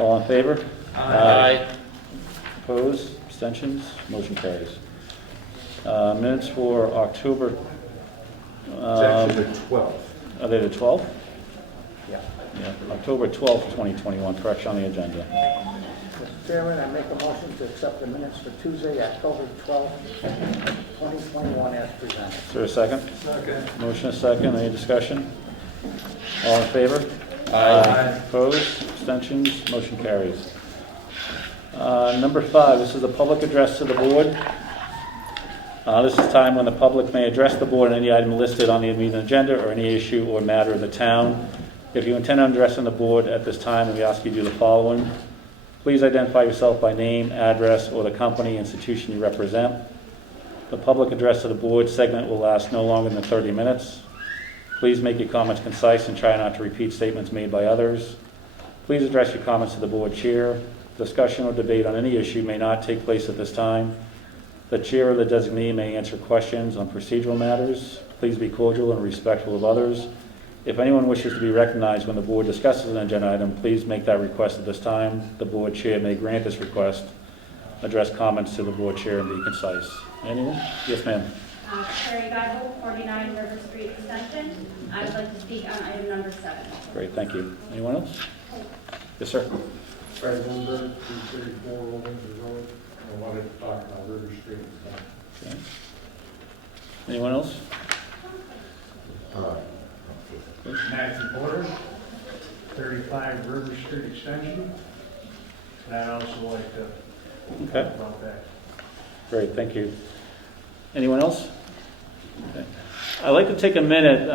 All in favor? Aye. Opposed? Abstentions? Motion carries. Minutes for October. It's actually the 12th. Are they the 12th? Yeah. Yeah, October 12th, 2021, correction on the agenda. Mr. Chairman, I make a motion to accept the minutes for Tuesday, October 12th, 2021 as presented. Is there a second? Second. Motion is second. Any discussion? All in favor? Aye. Opposed? Abstentions? Motion carries. Number 5, this is a public address to the board. This is time when the public may address the board on any item listed on the meeting agenda or any issue or matter of the town. If you intend on addressing the board at this time, we ask you to do the following. Please identify yourself by name, address, or the company, institution you represent. The public address to the board segment will last no longer than 30 minutes. Please make your comments concise and try not to repeat statements made by others. Please address your comments to the board chair. Discussion or debate on any issue may not take place at this time. The chair or the designee may answer questions on procedural matters. Please be cordial and respectful of others. If anyone wishes to be recognized when the board discusses an agenda item, please make that request at this time. The board chair may grant this request. Address comments to the board chair and be concise. Anyone? Yes, ma'am. Terry Geisel, 49 River Street Extension. I would like to speak on item number 7. Great, thank you. Anyone else? Yes, sir. Fred Bloomberg, 234 Old Windsor Road. I wanted to talk about River Street. Okay. Anyone else? Matthew Porter, 35 River Street Extension. And I'd also like to Okay. talk about that. Great, thank you. Anyone else? Okay. I'd like to take a minute.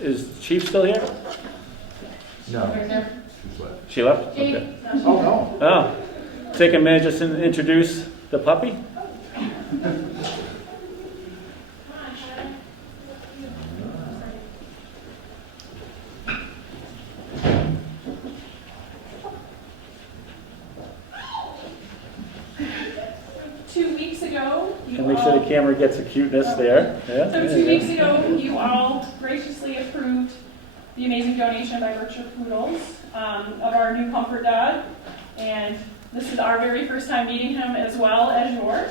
Is Chief still here? No. She's left. She left? Okay. Oh, no. Oh, take a minute just to introduce the puppy. 2 weeks ago, And make sure the camera gets the cuteness there. Yeah. So 2 weeks ago, you all graciously approved the amazing donation by Berkshire Poodles of our new comfort dog. And this is our very first time meeting him as well as yours.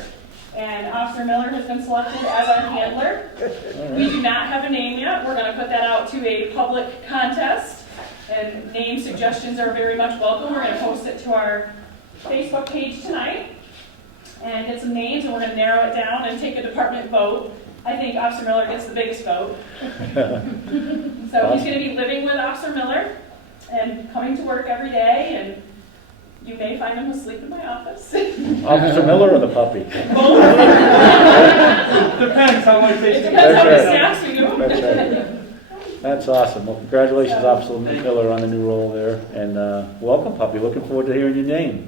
And Officer Miller has been selected as our handler. We do not have a name yet. We're going to put that out to a public contest. And name suggestions are very much welcome. We're going to post it to our Facebook page tonight and get some names, and we're going to narrow it down and take a department vote. I think Officer Miller gets the biggest vote. So he's going to be living with Officer Miller and coming to work every day, and you may find him asleep in my office. Officer Miller or the puppy? Both. Depends how much they It depends how many That's right. snacks we do. That's right. That's awesome. Well, congratulations, Officer Miller, on the new role there. And welcome, puppy. Looking forward to hearing your name.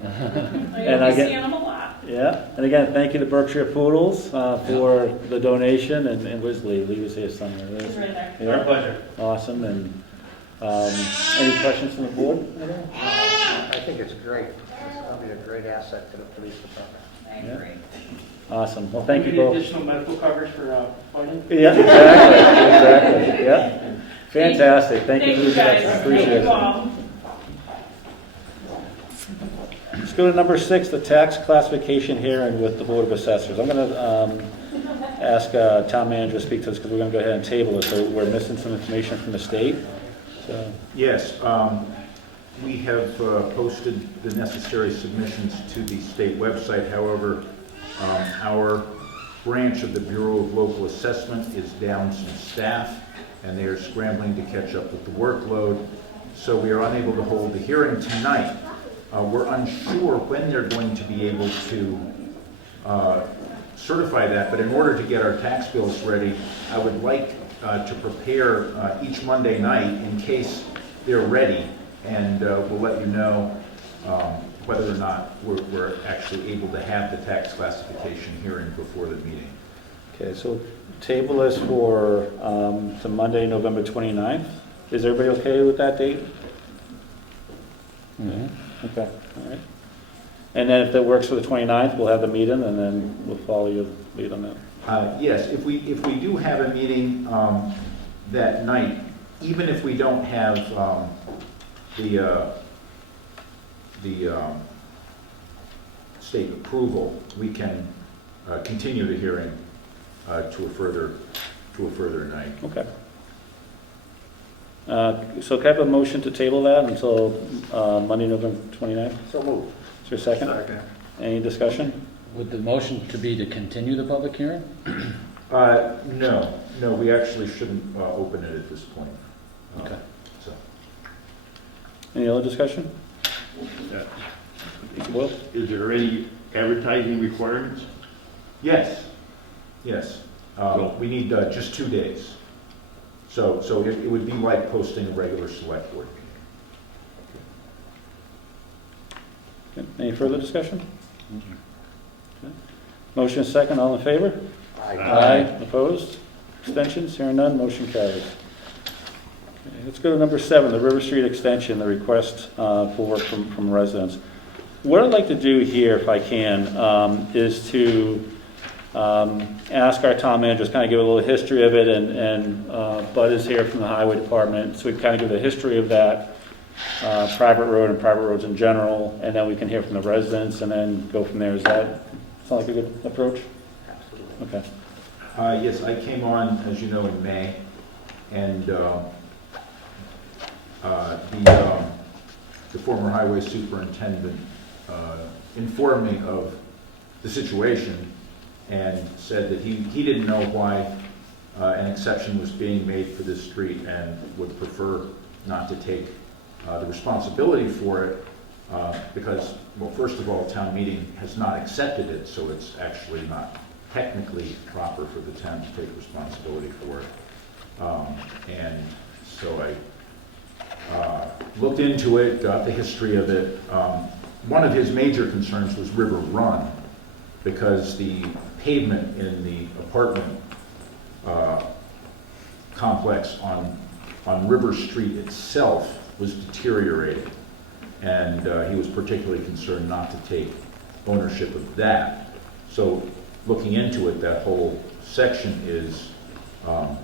You'll I be get- seeing him a lot. Yeah. And again, thank you to Berkshire Poodles for the donation. And where's Lee? Lee was here somewhere. He's right there. Yeah. Our pleasure. Awesome. And any questions from the board? I think it's great. It's going to be a great asset to the police department. I Yeah. agree. Awesome. Well, thank you Maybe both. additional medical coverage for fighting? Yeah, exactly. Yeah. Fantastic. Thank you for the guys. appreciate Thank it. you all. Let's go to number 6, the tax classification hearing with the Board of Assessors. I'm going to ask Town Manager to speak to this because we're going to go ahead and table it. So we're missing some information from the state. So, Yes, we have posted the necessary submissions to the state website. However, our branch of the Bureau of Local Assessment is down some staff, and they are scrambling to catch up with the workload. So we are unable to hold the hearing tonight. We're unsure when they're going to be able to certify that, but in order to get our tax bills ready, I would like to prepare each Monday night in case they're ready, and we'll let you know whether or not we're actually able to have the tax classification hearing before the meeting. okay, so table is for to Monday, November 29th. Is everybody okay with that date? Okay, all right. And then if that works for the 29th, we'll have the meeting, and then we'll follow your lead on that. Yes, if we do have a meeting that night, even if we don't have the the state approval, we can continue the hearing to a further night. Okay. So can I have a motion to table that until Monday, November 29th? So moved. Is there a second? Second. Any discussion? Would the motion to be to continue the public hearing? No, we actually shouldn't open it at this point. Okay. So, Any other discussion? Will? Is there any advertising requirements? yes. We need just 2 days. So it would be like posting a regular select board meeting. Okay. Any further discussion? Okay. Motion is second, all in favor? Aye. Opposed? Abstentions? Hearing none, motion carries. Okay, let's go to number 7, the River Street extension, the request for work from residents. What I'd like to do here, if I can, is to ask our town manager, just kind of give a little history of it, and Bud is here from the Highway Department, so we kind of give the history of that private road and private roads in general, and then we can hear from the residents and then go from there. Does that sound like a good approach? Absolutely. Okay. Yes, I came on, as you know, in May, and the former highway superintendent informed me of the situation and said that he didn't know why an exception was being made for this street and would prefer not to take the responsibility for it because, well, first of all, town meeting has not accepted it, so it's actually not technically proper for the town to take responsibility for it. And so I looked into it, got the history of it. One of his major concerns was River Run, because the pavement in the apartment complex on River Street itself was deteriorating. And he was particularly concerned not to take ownership of that. So looking into it, that whole section is a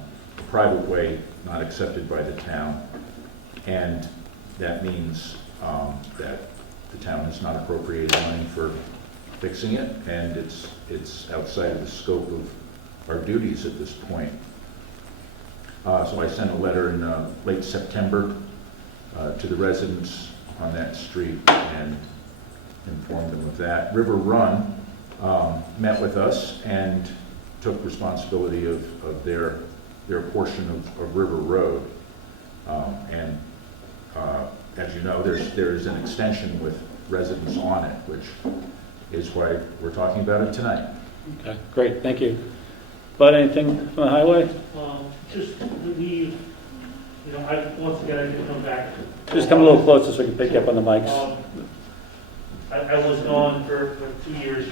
private way not accepted by the town. And that means that the town has not appropriated money for fixing it, and it's outside of the scope of our duties at this point. So I sent a letter in late September to the residents on that street and informed them of that. River Run met with us and took responsibility of their portion of River Road. And as you know, there's an extension with residents on it, which is why we're talking about it tonight. Okay, great, thank you. Bud, anything from the highway? Just we, once again, I can come back. Just come a little closer so we can pick you up on the mics. I was gone for 2 years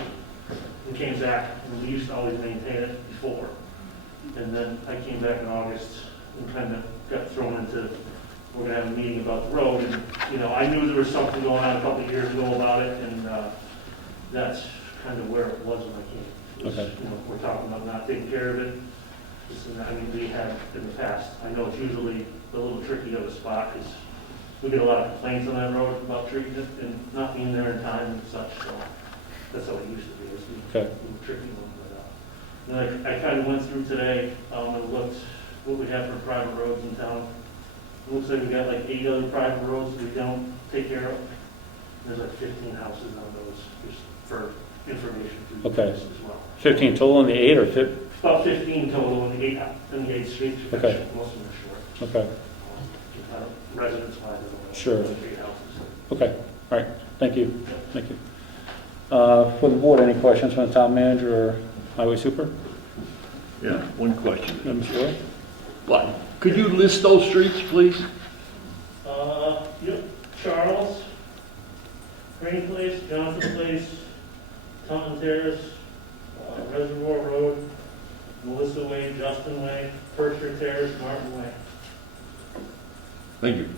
and came back, and we used to always maintain it before. And then I came back in August and kind of got thrown into, we're gonna have a meeting about the road, and, I knew there was something going on a couple of years ago about it, and that's kind of where it was when I came. Okay. We're talking about not taking care of it. We had in the past. I know it's usually a little tricky of a spot because we get a lot of complaints on that road about treating it and not being there in time and such. So that's how it used to be. It was a little tricky one. But, and I kind of went through today and looked what we have for private roads in town. It looks like we got like 8 other private roads we don't take care of. There's like 15 houses on those, just for information. Okay. As well. 15 total in the 8 or 50? About 15 total in the 8 streets. Okay. Most of them are short. Okay, Residents wise. Sure. 8 houses. okay, all right, thank you, thank you. For the board, any questions from the town manager or highway super? Yeah, one question. Mr. Roy? What? Could you list those streets, please? Yep, Charles, Green Place, Johnson Place, Taunton Terrace, Reservoir Road, Melissa Way, Justin Way, Percher Terrace, Martin Way. Thank you.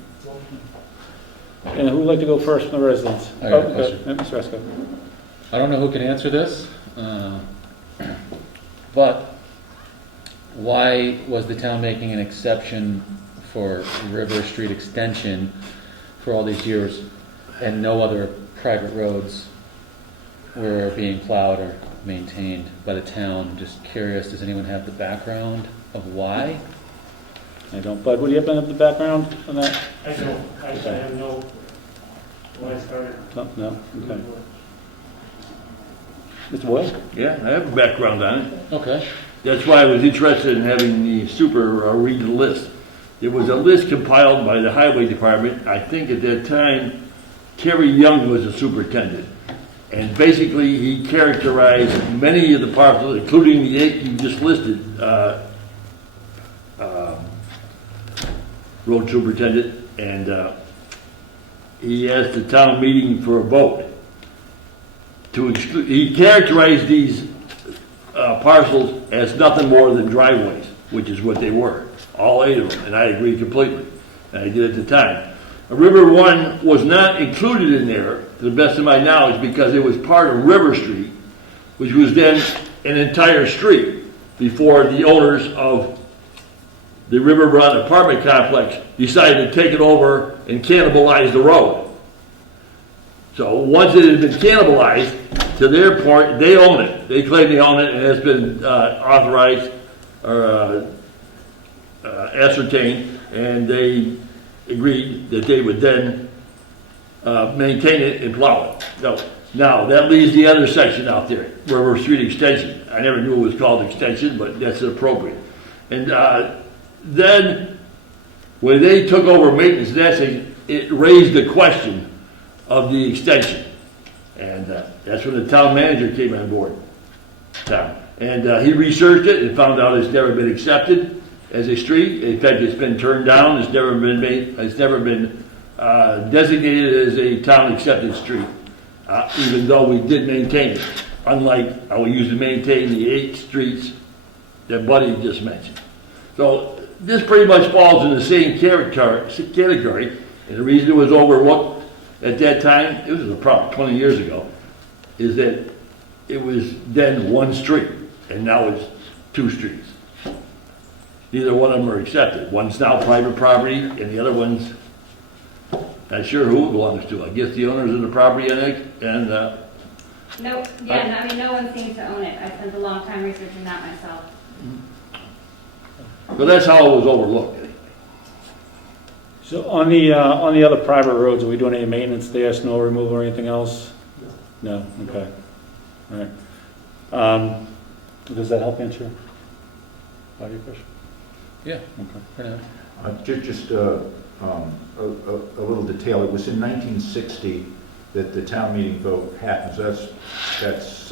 And who would like to go first from the residents? I got a Oh, question. good. Mr. Esco. I don't know who can answer this, but why was the town making an exception for River Street extension for all these years And no other private roads were being plowed or maintained by the town. Just curious, does anyone have the background of why? I don't. Bud, would you happen to have the background on that? I don't, I have no, when I started. No? Okay. Mr. Boyd? Yeah, I have a background on it. Okay. That's why I was interested in having the super read the list. There was a list compiled by the highway department. I think at that time, Terry Young was the superintendent. And basically, he characterized many of the parcels, including the 8 you just listed, road superintendent, and he asked the town meeting for a vote. He characterized these parcels as nothing more than driveways, which is what they were, all 8 of them, and I agree completely, and I did at the time. River 1 was not included in there, to the best of my knowledge, because it was part of River Street, which was then an entire street before the owners of the River Run apartment complex decided to take it over and cannibalize the road. So once it had been cannibalized, to their point, they own it. They claim they own it, and it's been authorized or ascertained, and they agreed that they would then maintain it and plow it. So, now, that leaves the other section out there, River Street Extension. I never knew it was called Extension, but that's appropriate. And then, when they took over maintenance, it raised the question of the extension. And that's when the town manager came on board. And he researched it and found out it's never been accepted as a street. In fact, it's been turned down. It's never been designated as a town accepted street, even though we did maintain it. Unlike how we used to maintain the 8 streets that Buddy just mentioned. So this pretty much falls in the same category. And the reason it was overlooked at that time, it was a problem 20 years ago, is that it was then 1 street, and now it's 2 streets. Neither one of them are accepted. One's now private property, and the other one's not sure who it belongs to. I guess the owners of the property and No, yeah, I mean, no one seems to own it. I spent a long time researching that myself. so that's how it was overlooked. So on the other private roads, are we doing any maintenance there, snow removal or anything else? No? Okay. All right. Does that help answer your question? Yeah. Okay. Just a little detail. It was in 1960 that the town meeting vote happened. So that's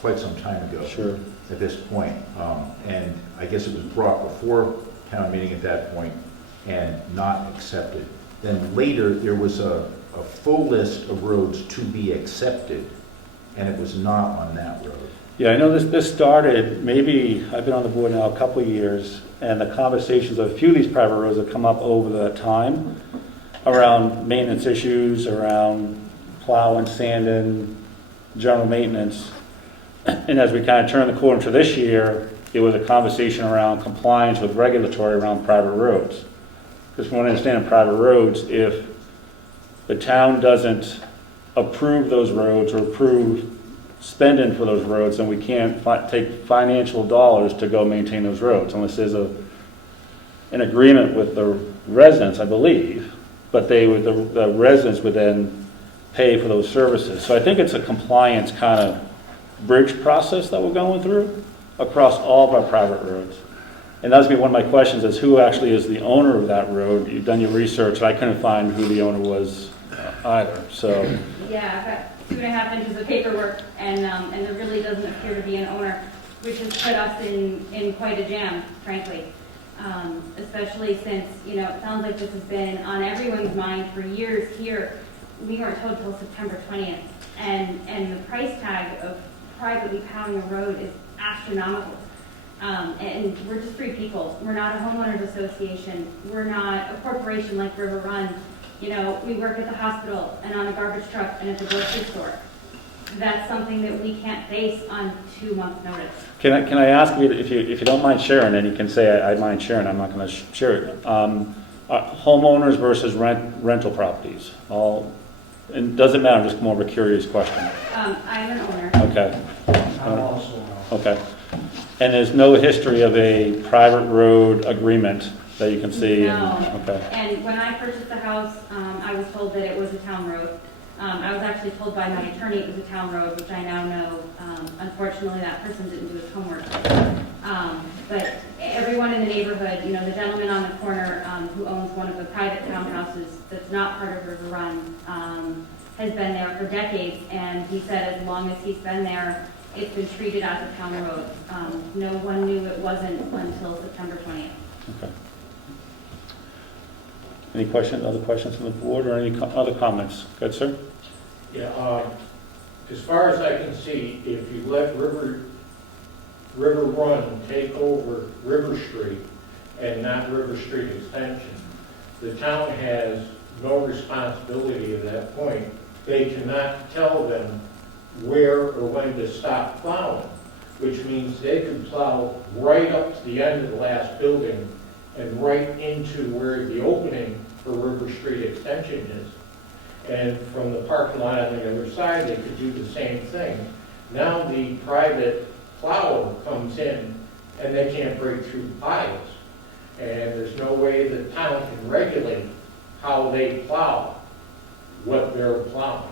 quite some time ago. Sure. At this point. And I guess it was brought before town meeting at that point and not accepted. Then later, there was a full list of roads to be accepted, and it was not on that road. Yeah, I know this started, maybe, I've been on the board now a couple of years, and the conversations of a few of these private roads have come up over the time around maintenance issues, around plowing, sanding, general maintenance. And as we kind of turn the corner to this year, it was a conversation around compliance with regulatory around private roads. Because from what I understand in private roads, if the town doesn't approve those roads or approve spending for those roads, then we can't take financial dollars to go maintain those roads unless there's an agreement with the residents, I believe, but the residents would then pay for those services. So I think it's a compliance kind of bridge process that we're going through across all of our private roads. And that's one of my questions is who actually is the owner of that road? You've done your research, and I couldn't find who the owner was either, so. Yeah, I've got 2.5 inches of paperwork, and there really doesn't appear to be an owner, which has put us in quite a jam, frankly. Especially since, it sounds like this has been on everyone's mind for years here. We weren't told till September 20th, and the price tag of privately plowing a road is astronomical. And we're just 3 people. We're not a homeowners association. We're not a corporation like River Run. We work at the hospital and on a garbage truck and at the grocery store. That's something that we can't face on 2 months' notice. Can I ask you, if you don't mind sharing, and you can say I mind sharing, I'm not going to share it. Homeowners versus rental properties. And doesn't matter, just more of a curious question. I'm an owner. Okay, I'm also, okay. And there's no history of a private road agreement that you can see? No. Okay, And when I purchased the house, I was told that it was a town road. I was actually told by my attorney it was a town road, which I now know, unfortunately, that person didn't do his homework. But everyone in the neighborhood, you know, the gentleman on the corner who owns one of the private townhouses that's not part of River Run has been there for decades, and he said as long as he's been there, it's been treated as a town road. No one knew it wasn't until September 20th. okay. Any questions, other questions from the board, or any other comments? Good, sir? yeah, as far as I can see, if you let River Run take over River Street and not River Street Extension, the town has no responsibility at that point. They cannot tell them where or when to stop plowing, which means they could plow right up to the end of the last building and right into where the opening for River Street Extension is. And from the parking lot on the other side, they could do the same thing. Now the private plower comes in and they can't break through the piles. And there's no way the town can regulate how they plow, what they're plowing,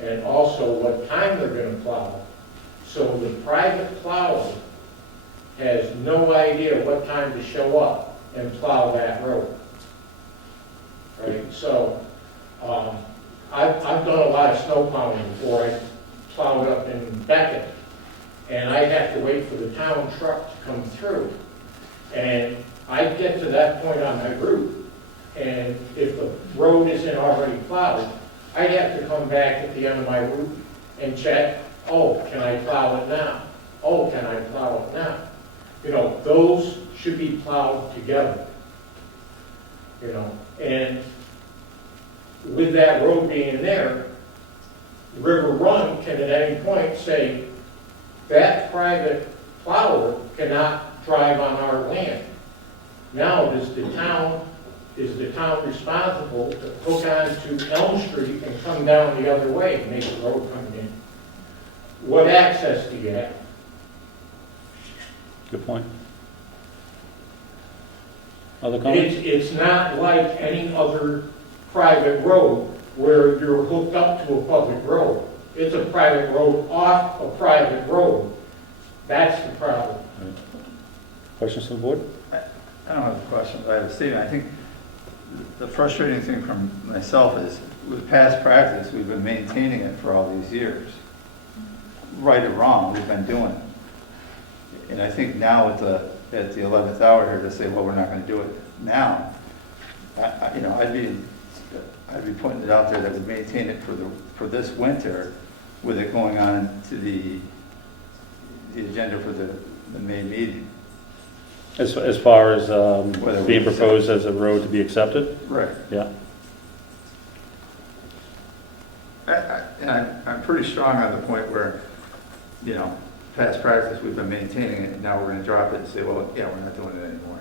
and also what time they're going to plow. So the private plower has no idea what time to show up and plow that road. Right? So I've done a lot of snow plowing before. I plowed up in Beckett, and I'd have to wait for the town truck to come through. And I'd get to that point on my route, and if the road isn't already plowed, I'd have to come back at the end of my route and check, oh, can I plow it now? Oh, can I plow it now? You know, those should be plowed together. You know, and with that road being there, River Run can at any point say, that private plower cannot drive on our land. Now, is the town responsible to hook on to Elm Street and come down the other way and make the road come in? What access do you have? Good point. Other comments? It's not like any other private road where you're hooked up to a public road. It's a private road off a private road. That's the problem. Right. Questions from the board? I don't have a question, but I have a statement. I think the frustrating thing from myself is, with past practice, we've been maintaining it for all these years. Right or wrong, we've been doing it. And I think now at the 11th hour here to say, well, we're not going to do it now, I'd be putting it out there that we maintain it for this winter, with it going on to the agenda for the May meeting. As far as Whether being we proposed as a road to be accepted? Right. Yeah. And I'm pretty strong on the point where, past practice, we've been maintaining it, and now we're going to drop it and say, well, yeah, we're not doing it anymore.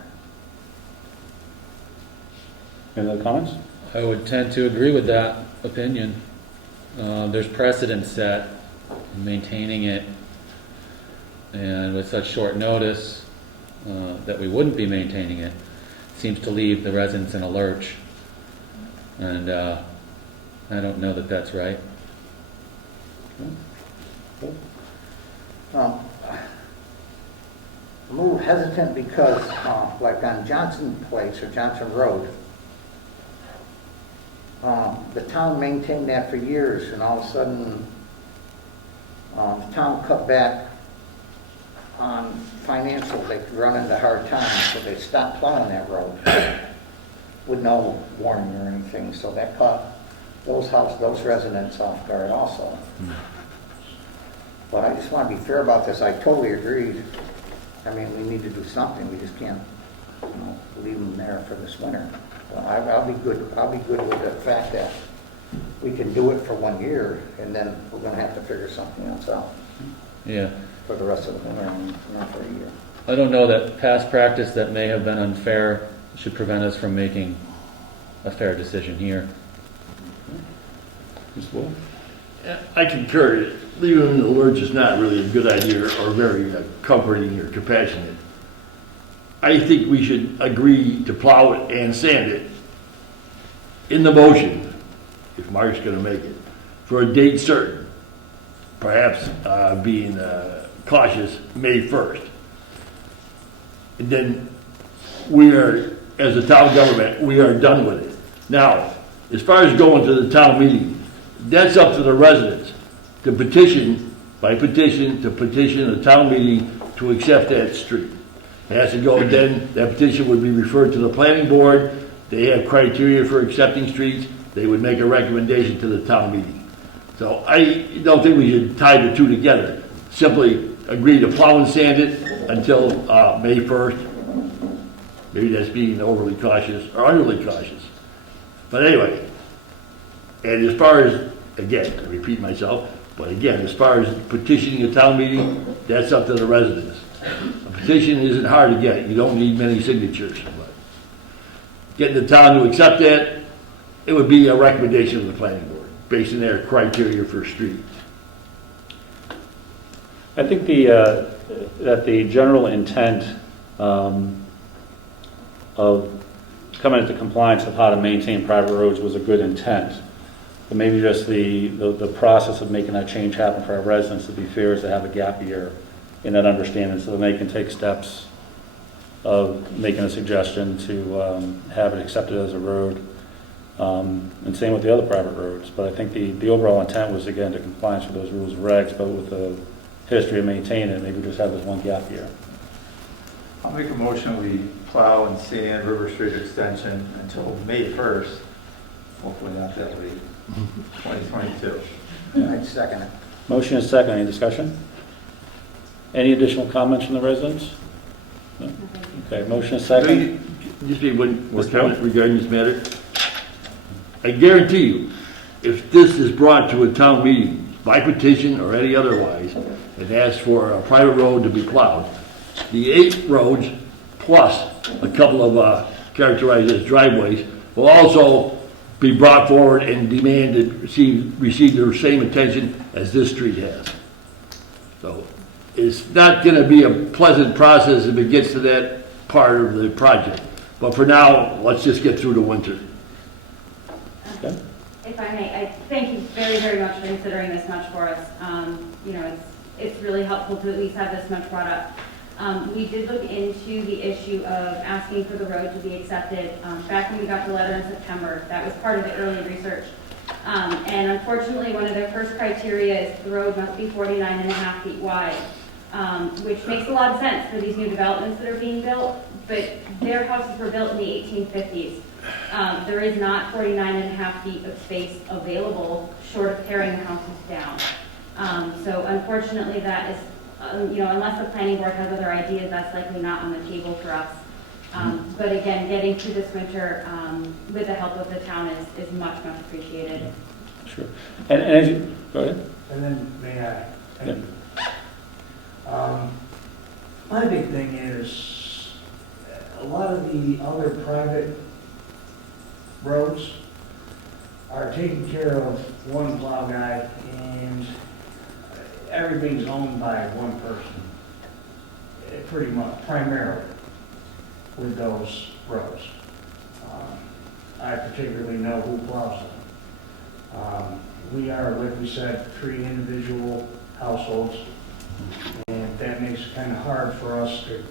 Any other comments? I would tend to agree with that opinion. There's precedent set in maintaining it, and with such short notice that we wouldn't be maintaining it, seems to leave the residents in a lurch. And I don't know that that's right. I'm a little hesitant because, like on Johnson Place or Johnson Road, the town maintained that for years, and all of a sudden, the town cut back on financial. They could run into hard times, so they stopped plowing that road with no warning or anything. So that caught those residents off guard also. But I just want to be fair about this. I totally agreed. I mean, we need to do something. We just can't, leave them there for this winter. Well, I'll be good. I'll be good with the fact that we can do it for 1 year, and then we're going to have to figure something else out. Yeah. For the rest of the winter, and not for a year. I don't know that past practice that may have been unfair should prevent us from making a fair decision here. Ms. Wolf? I concur. Leaving them in the lurch is not really a good idea or very comforting or compassionate. I think we should agree to plow it and sand it in the motion, if Mark's going to make it, for a date certain, perhaps being cautious, May 1st. And then we are, as a town government, we are done with it. Now, as far as going to the town meeting, that's up to the residents to petition, by petition, to petition the town meeting to accept that street. It has to go, then that petition would be referred to the planning board. They have criteria for accepting streets. They would make a recommendation to the town meeting. So I don't think we should tie the two together. Simply agree to plow and sand it until May 1st. Maybe that's being overly cautious or underly cautious. But anyway, and as far as, again, I repeat myself, but again, as far as petitioning a town meeting, that's up to the residents. A petition isn't hard to get. You don't need many signatures. But getting the town to accept that, it would be a recommendation of the planning board based on their criteria for streets. I think that the general intent of coming into compliance of how to maintain private roads was a good intent. But maybe just the process of making that change happen for our residents, to be fair, is to have a gap year in that understanding, so that they can take steps of making a suggestion to have it accepted as a road, and same with the other private roads. But I think the overall intent was, again, to compliance with those rules and regs, but with the history of maintaining it, maybe just have this one gap year. I'll make a motion, we plow and sand River Street extension until May 1st, hopefully not that late, 2022. I'd second it. Motion is second. Any discussion? Any additional comments from the residents? No? Okay, motion is second. Just be one more comment regarding this matter. I guarantee you, if this is brought to a town meeting by petition or any otherwise, and asks for a private road to be plowed, the 8 roads plus a couple of characterized as driveways will also be brought forward and demanded receive the same attention as this street has. So it's not going to be a pleasant process if it gets to that part of the project. But for now, let's just get through the winter. Okay. If I may, I thank you very, very much for considering this much for us. It's really helpful to at least have this much brought up. We did look into the issue of asking for the road to be accepted. Back when we got the letter in September, that was part of the early research. And unfortunately, one of their first criteria is the road must be 49.5 feet wide, which makes a lot of sense for these new developments that are being built, but their houses were built in the 1850s. There is not 49.5 feet of space available short of tearing the houses down. So unfortunately, that is, unless the planning board has other ideas, that's likely not on the table for us. But again, getting through this winter with the help of the town is much, much appreciated. Sure. And as you, go ahead. And then, may I? Yeah. My big thing is, a lot of the other private roads are taken care of one plow guy, and everything's owned by one person, pretty much, primarily, with those roads. I particularly know who plows them. We are, like we said, 3 individual households, and that makes it kind of hard for us to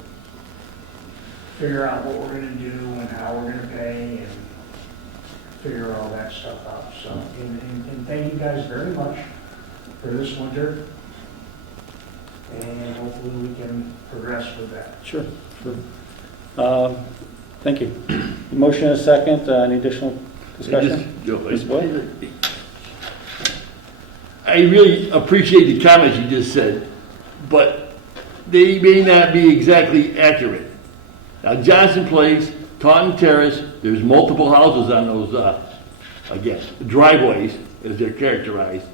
figure out what we're going to do and how we're going to pay and figure all that stuff out. So, and thank you guys very much for this winter, and hopefully we can progress with that. Sure. Thank you. Motion is second. Any additional discussion? Ms. Boyd? I really appreciate the comments you just said, but they may not be exactly accurate. Now, Johnson Place, Taunton Terrace, there's multiple houses on those, again, driveways, as they're characterized,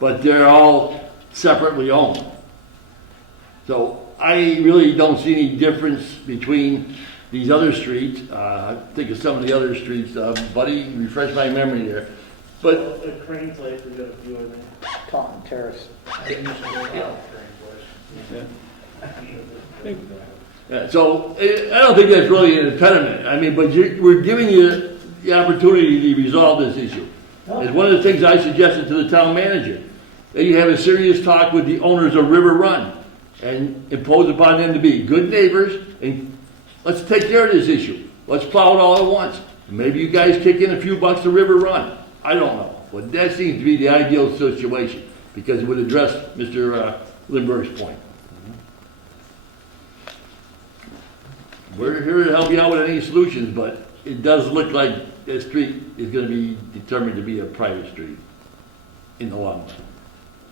but they're all separately owned. So I really don't see any difference between these other streets. Think of some of the other streets. Buddy, refresh my memory there. But, The crane place, we got a few, I think. Taunton Terrace. so, I don't think that's really an impediment. I mean, but we're giving you the opportunity to resolve this issue. It's one of the things I suggested to the town manager, that you have a serious talk with the owners of River Run and impose upon them to be good neighbors, and let's take care of this issue. Let's plow it all at once. Maybe you guys kick in a few bucks to River Run. I don't know. But that seems to be the ideal situation, because it would address Mr. Lindbergh's point. We're here to help you out with any solutions, but it does look like that street is gonna be determined to be a private street in the long run.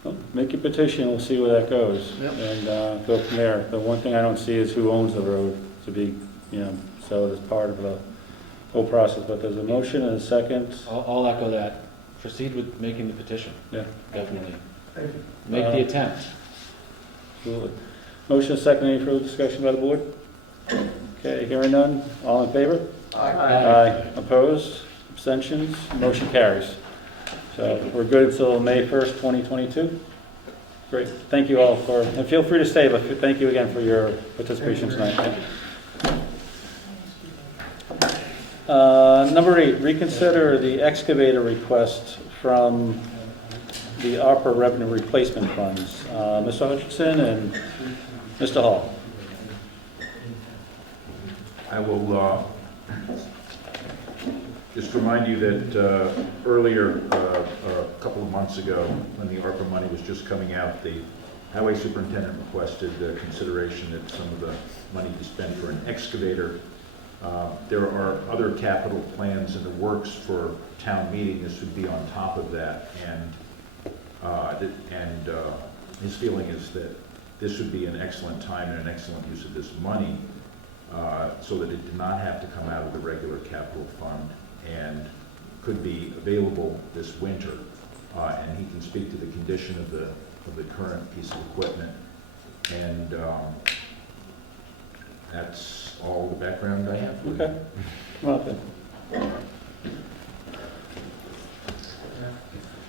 Well, make your petition, we'll see where that goes. Yep. And go from there. The one thing I don't see is who owns the road to be, so it's part of the whole process. But there's a motion and a second. I'll echo that. Proceed with making the petition, Yeah, definitely. Make the attempt. absolutely. Motion and second, any further discussion by the board? Okay, hearing none, all in favor? Aye. Opposed? Abstentions? Motion carries. So we're good until May 1st, 2022? Great. Thank you all for, and feel free to stay, but thank you again for your participation tonight. Number 8, reconsider the excavator request from the ARPA Revenue Replacement Funds. Mr. Hutchinson and Mr. Hall. I will just remind you that earlier, a couple of months ago, when the ARPA money was just coming out, the highway superintendent requested consideration that some of the money to spend for an excavator. There are other capital plans in the works for town meeting. This would be on top of that, and his feeling is that this would be an excellent time and an excellent use of this money, so that it did not have to come out of the regular capital fund and could be available this winter. And he can speak to the condition of the current piece of equipment. And that's all the background I have. Okay. Come on then.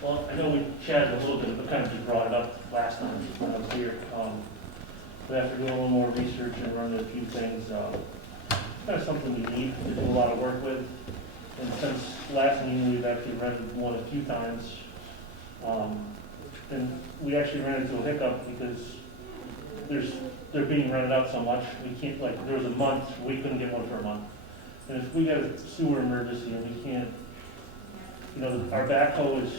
Well, I know we chatted a little bit, but kind of just brought it up last time when I was here. But after doing a little more research and running a few things, kind of something we need to do a lot of work with. And since last meeting, we've actually rented one a few times. And we actually ran into a hiccup because they're being rented out so much. We can't, like, there was a month, we couldn't get one for a month. And if we got a sewer emergency and we can't, our backhoe is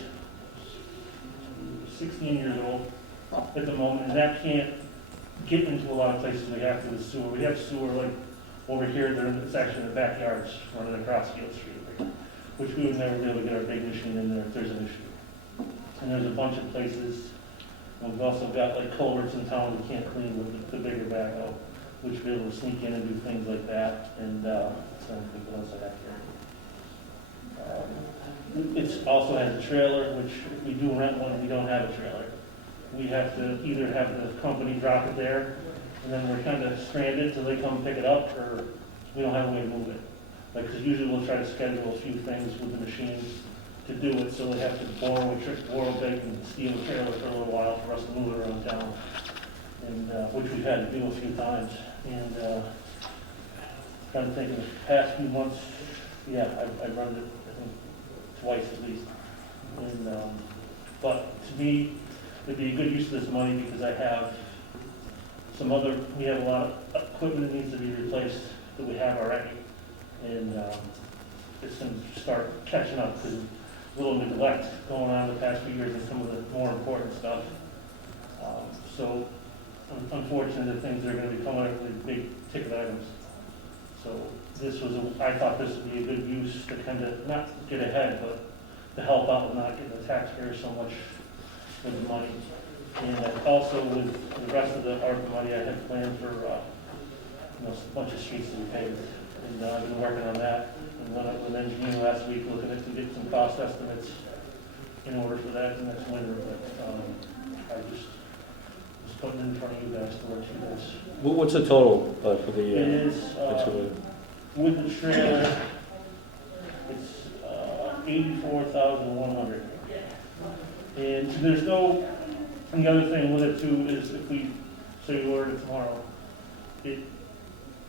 16 years old at the moment, and that can't get into a lot of places we have to with sewer. We have sewer like over here, it's actually in the backyards running across Field Street, which we would never be able to get our big machine in there if there's an issue. And there's a bunch of places. And we've also got like culverts in town we can't clean with the bigger backhoe, which we're able to sneak in and do things like that. And so I think what else I have here. It also has a trailer, which if we do rent one, we don't have a trailer. We have to either have the company drop it there, and then we're kind of stranded till they come pick it up, or we don't have a way to move it. Like, because usually we'll try to schedule a few things with the machines to do it, so they have to borrow a big and steal a trailer for a little while for us to move it around town, and which we've had to do a few times. And kind of thinking the past few months, yeah, I've run it, I think, twice at least. And but to me, it'd be a good use of this money because I have we have a lot of equipment that needs to be replaced that we have already. And it's going to start catching up because a little neglect going on the past few years in some of the more important stuff. So unfortunately, the things that are going to be coming up with big ticket items. So I thought this would be a good use to kind of not get ahead, but to help out and not get the taxpayers so much with the money. And also with the rest of the ARPA money, I had planned for a bunch of streets to be paved. And I've been working on that. And went up with an engineer last week looking at to get some cost estimates in order for that next winter. But I just was putting it in front of you guys to let you guys. What's the total for the? It is with the trailer. It's $84,100. And there's no, and the other thing with it too is if we say we order it tomorrow,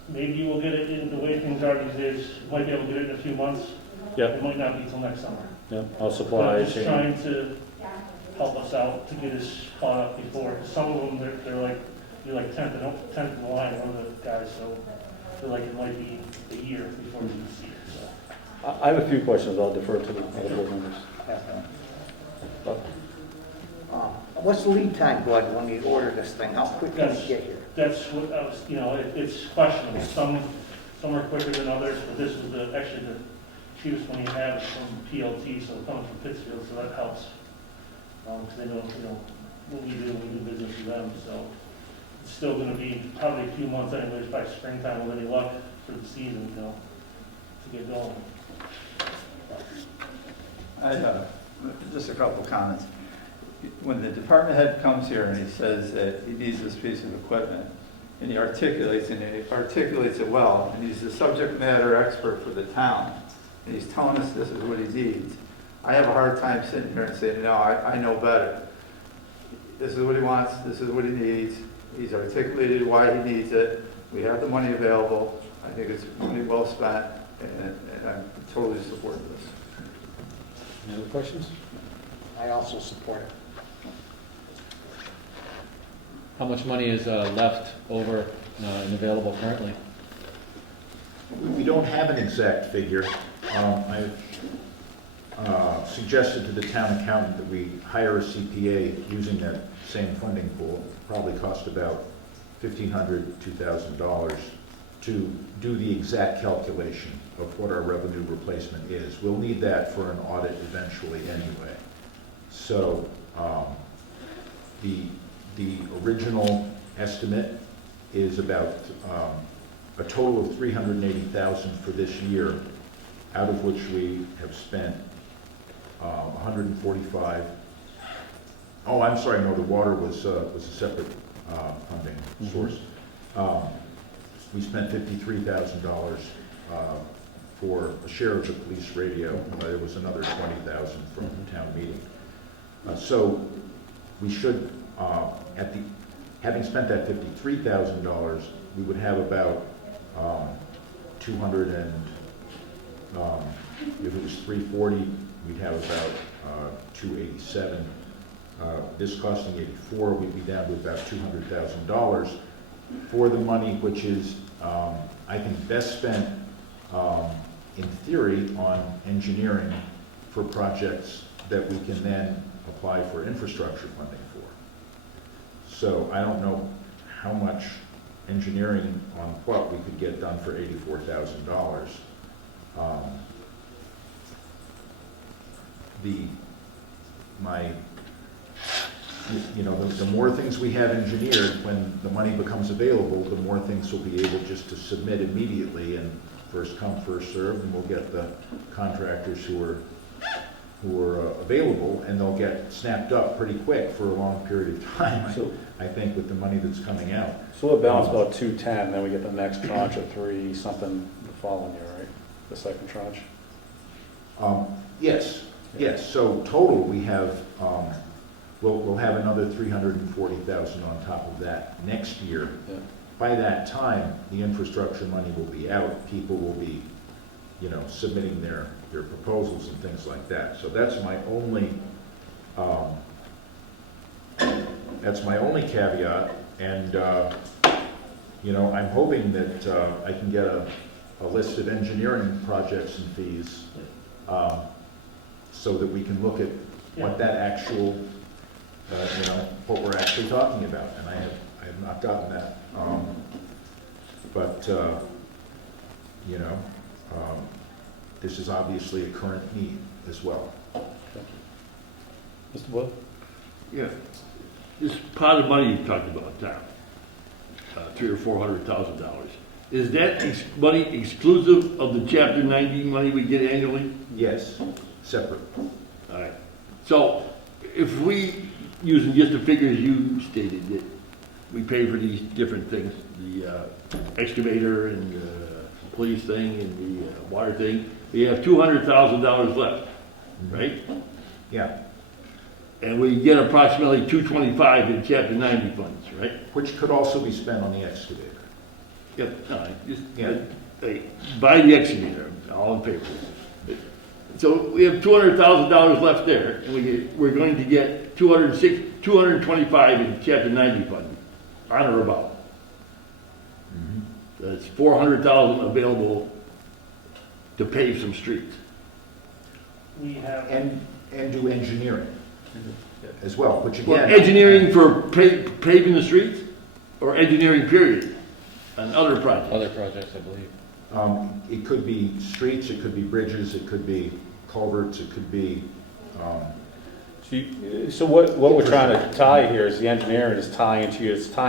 maybe you will get it in the way things are these days, you might be able to get it in a few months. Yep. It might not be till next summer. Yep, I'll supply. But just trying to help us out to get us caught up before. Some of them, they're like, you're like 10th in the line, one of the guys, so feel like it might be a year before you can see it, so. I have a few questions, I'll defer to the other board members. What's the lead time, Bud, when you order this thing? How quick can it get here? That's what I was, it's questionable. Some are quicker than others, but this was actually the cheapest one you have is from PLT, so it comes from Pittsfield, so that helps. Because they know, what we do business with them, so it's still gonna be probably a few months anyways, by springtime with any luck for the season, to get going. I have just a couple of comments. When the department head comes here and he says that he needs this piece of equipment, and he articulates it well, and he's the subject matter expert for the town, and he's telling us this is what he needs, I have a hard time sitting here and saying, no, I know better. This is what he wants, this is what he needs, he's articulated why he needs it, we have the money available, I think it's money well spent, and I'm totally supportive of this. Any other questions? I also support it. How much money is left over and available currently? We don't have an exact figure. I've suggested to the town accountant that we hire a CPA using that same funding pool. Probably cost about $1,500, $2,000 to do the exact calculation of what our revenue replacement is. We'll need that for an audit eventually anyway. So the original estimate is about a total of $380,000 for this year, out of which we have spent 145. Oh, I'm sorry, no, the water was a separate funding source. We spent $53,000 for a share of the police radio. There was another $20,000 from town meeting. So we should, having spent that $53,000, we would have about 200 and, if it was 340, we'd have about 287. This costing 84, we'd be down to about $200,000 for the money, which is, I think, best spent in theory on engineering for projects that we can then apply for infrastructure funding for. So I don't know how much engineering on what we could get done for $84,000. The more things we have engineered, when the money becomes available, the more things we'll be able just to submit immediately, and first come, first served, and we'll get the contractors who are available, and they'll get snapped up pretty quick for a long period of time, I think, with the money that's coming out. So we'll balance about 210, then we get the next tranche of 3 something the following year, right? The second tranche? Yes. So total, we have, we'll have another $340,000 on top of that next year. Yeah. By that time, the infrastructure money will be out. People will be, submitting their proposals and things like that. So that's my only caveat. And I'm hoping that I can get a list of engineering projects and fees so that we can look at what that actual, what we're actually talking about. And I have not gotten that. This is obviously a current need as well. Mr. Boyle? Yeah. This pot of money you talked about, Tom, $300,000 or $400,000, is that money exclusive of the Chapter 90 money we get annually? Yes, separate. All right. So if we, using just the figures you stated, that we pay for these different things, the excavator and the police thing and the water thing, we have $200,000 left. right? Yeah, And we get approximately 225 in Chapter 90 funds, right? which could also be spent on the excavator. Yep, no, just, Yeah. hey, buy the excavator, all in favor. So we have $200,000 left there, and we're going to get 225 in Chapter 90 fund, on or about. That's 400,000 available to pave some streets. We have, And do engineering as well, which Well, again. engineering for paving the streets, or engineering period, on other projects? Other projects, I believe. It could be streets, it could be bridges, it could be culverts, it could be, So what we're trying to tie here is the engineering is tying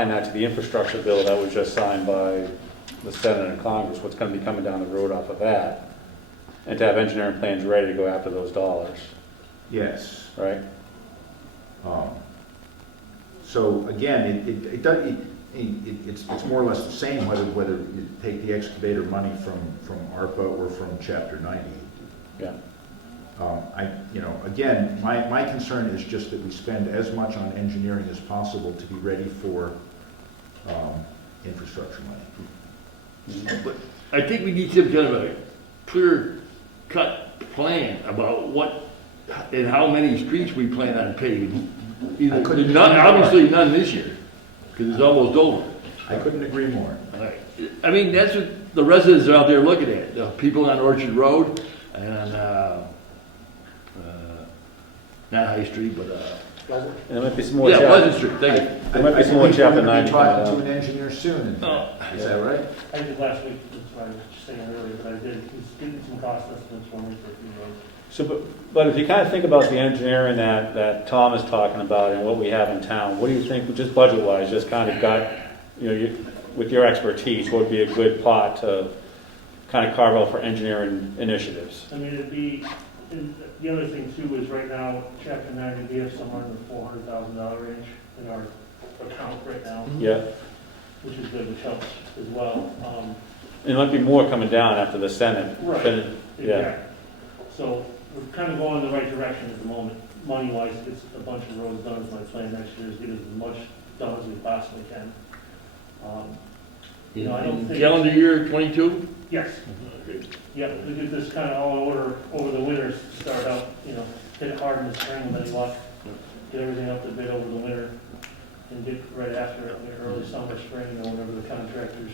that to the infrastructure bill that was just signed by the Senate and Congress, what's gonna be coming down the road off of that, and to have engineering plans ready to go after those dollars, yes. right? So again, it's more or less the same whether you take the excavator money from ARPA or from Chapter 90. Yeah. Again, my concern is just that we spend as much on engineering as possible to be ready for infrastructure money. But I think we need some kind of a clear-cut plan about what and how many streets we plan on paving. I couldn't Obviously none this year, because it's almost over. I couldn't agree more. All right. I mean, that's what the residents are out there looking at, the people on Orchard Road and not High Street, but, And there might be some more. yeah, Pleasant Street, thank you. There might be some I more think Chapter we're going 90 to be coming talking down. to an engineer soon, in fact. Is that right? I did last week, that's why I was just saying earlier, but I did, he's getting some cost estimates for me for a few roads. So, but if you kind of think about the engineering that Tom is talking about and what we have in town, what do you think, just budget-wise, just kind of got, with your expertise, what would be a good pot to kind of carve out for engineering initiatives? I mean, it'd be, and the other thing too is right now, Chapter 90, we have somewhere in the $400,000 range in our account right now, Yeah, which is good, which helps as well. and there might be more coming down after the Senate. Right. Yeah, Exactly. So we're kind of going in the right direction at the moment. Money-wise, it's a bunch of roads done. My plan next year is to get as much done as we possibly can. I don't think. Calendar year 22? Yes. Yep, we get this kind of all order over the winter, start out, hit it hard in the spring, and then what? Get everything up to bid over the winter, and get right after it, early summer, spring, whenever the contractors,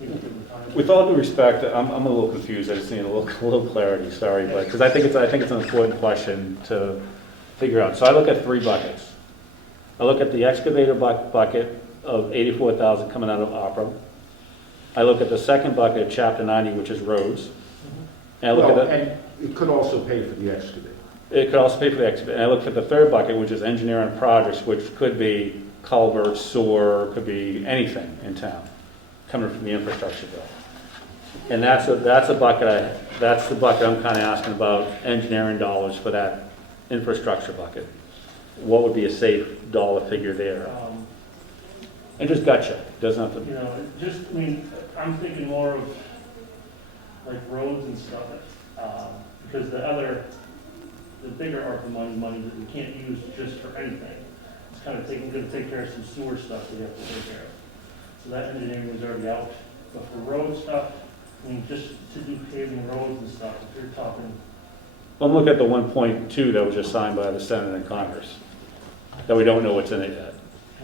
give them time. with all due respect, I'm a little confused, I just need a little clarity, sorry, but, because I think it's an important question to figure out. So I look at three buckets. I look at the excavator bucket of 84,000 coming out of opera. I look at the second bucket, Chapter 90, which is roads. And I look Well, at and it could also pay for the excavator. it could also pay for the excavator. And I look at the third bucket, which is engineering projects, which could be culverts, sewer, could be anything in town, coming from the infrastructure bill. And that's the bucket I'm kind of asking about engineering dollars for that infrastructure bucket. What would be a safe dollar figure there? And just gotcha, doesn't have to. I'm thinking more of like roads and stuff, because the bigger ARPA money that we can't use just for anything. It's kind of gonna take care of some sewer stuff we have to take care of. So that engineering is already out. But for road stuff, just to do paving roads and stuff, if you're talking, I'm looking at the 1.2 that was just signed by the Senate and Congress, that we don't know what's in it yet,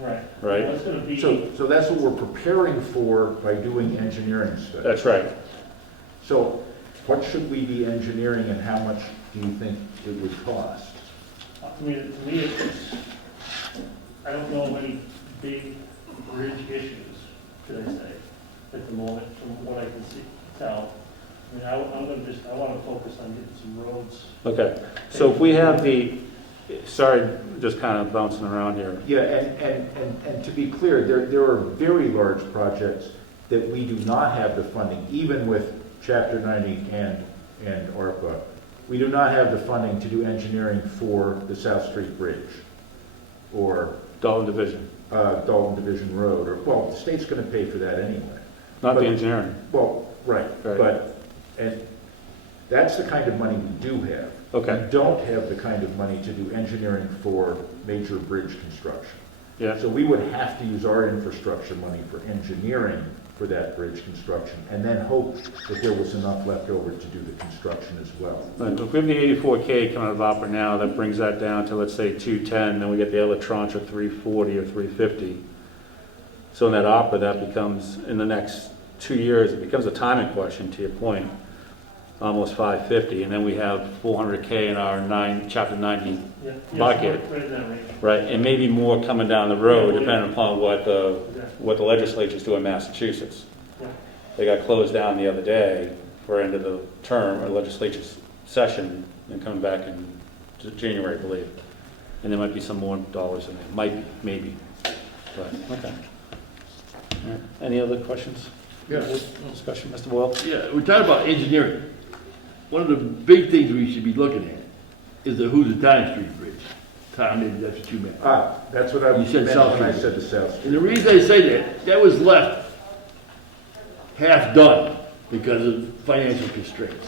right? right? That's gonna be. So that's what we're preparing for by doing engineering studies. That's right. So what should we be engineering and how much do you think it would cost? To me, it's, I don't know any big bridge issues, should I say, at the moment, from what I can tell. I want to focus on getting some roads. Okay, so if we have sorry, just kind of bouncing around here. Yeah, and to be clear, there are very large projects that we do not have the funding, even with Chapter 90 and ARPA. We do not have the funding to do engineering for the South Street Bridge or Dalton Division, Dalton Division Road, well, the state's going to pay for that anyway. not the engineering. Well, right, Right. and that's the kind of money we do have. Okay, We don't have the kind of money to do engineering for major bridge construction. yeah, So we would have to use our infrastructure money for engineering for that bridge construction, and then hope that there was enough left over to do the construction as well. but if we have the 84K coming out of opera now, that brings that down to, let's say, 210, then we get the other tranche of 340 or 350. So in that opera, that becomes, in the next 2 years, it becomes a timing question, to your point, almost 550, and then we have 400K in our chapter 90 Yeah, bucket, right in that range. right? And maybe more coming down the road, depending upon what the legislature's doing in Massachusetts. Yeah. They got closed down the other day for end of the term, or legislature's session, and coming back in January, I believe. And there might be some more dollars in there, might be, maybe, but, okay. All right. Any other questions? Yeah. Discussion, Mr. Boyle? Yeah, we're talking about engineering. One of the big things we should be looking at is the Housatonic Street Bridge. Tom, maybe that's what you meant. That's what I You meant said when South I Street. said the South Street. And the reason I say that, that was left half done because of financial constraints.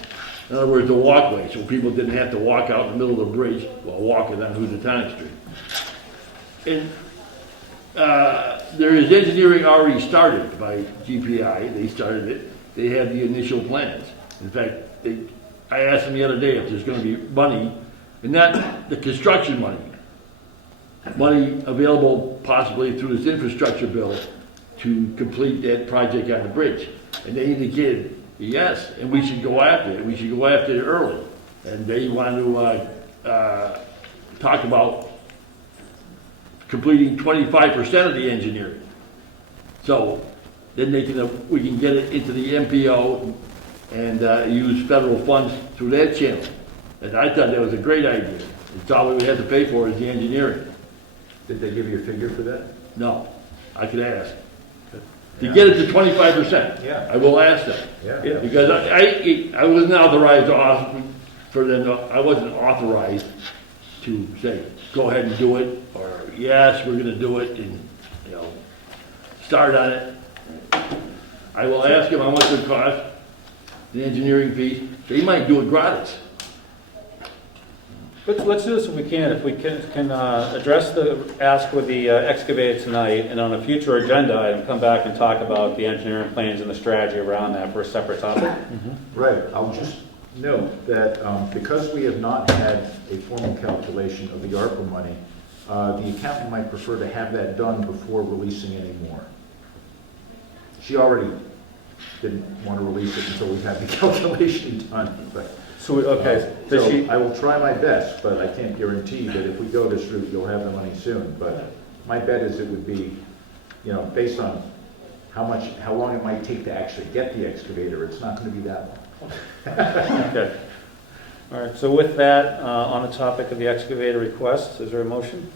In other words, the walkway, so people didn't have to walk out in the middle of the bridge while walking on Housatonic Street. And there is engineering already started by GPI. They started it. They had the initial plans. In fact, I asked them the other day if there's going to be money, and not the construction money, money available possibly through this infrastructure bill to complete that project on the bridge. And they indicated, yes, and we should go after it. We should go after it early. And they want to talk about completing 25% of the engineering. So then we can get it into the MPO and use federal funds through that channel. And I thought that was a great idea. It's all we had to pay for is the engineering. Did they give you a figure for that? No, I could ask. To get it to 25%. Yeah. I will ask them. Yeah. Because I wasn't authorized for them, I wasn't authorized to say, go ahead and do it, or yes, we're gonna do it, and, start on it. I will ask them how much it would cost, the engineering fee. They might do it gratis. Let's do this if we can. If we can address the ask with the excavator tonight, and on a future agenda item, come back and talk about the engineering plans and the strategy around that for a separate topic. Right, I'll just note that because we have not had a formal calculation of the ARPA money, the accountant might prefer to have that done before releasing any more. She already didn't want to release it until we had the calculation done, but. So, okay, does So she, I will try my best, but I can't guarantee that if we go this route, you'll have the money soon. But my bet is it would be, based on how long it might take to actually get the excavator, it's not going to be that long. okay. All right, so with that, on the topic of the excavator request, is there a motion?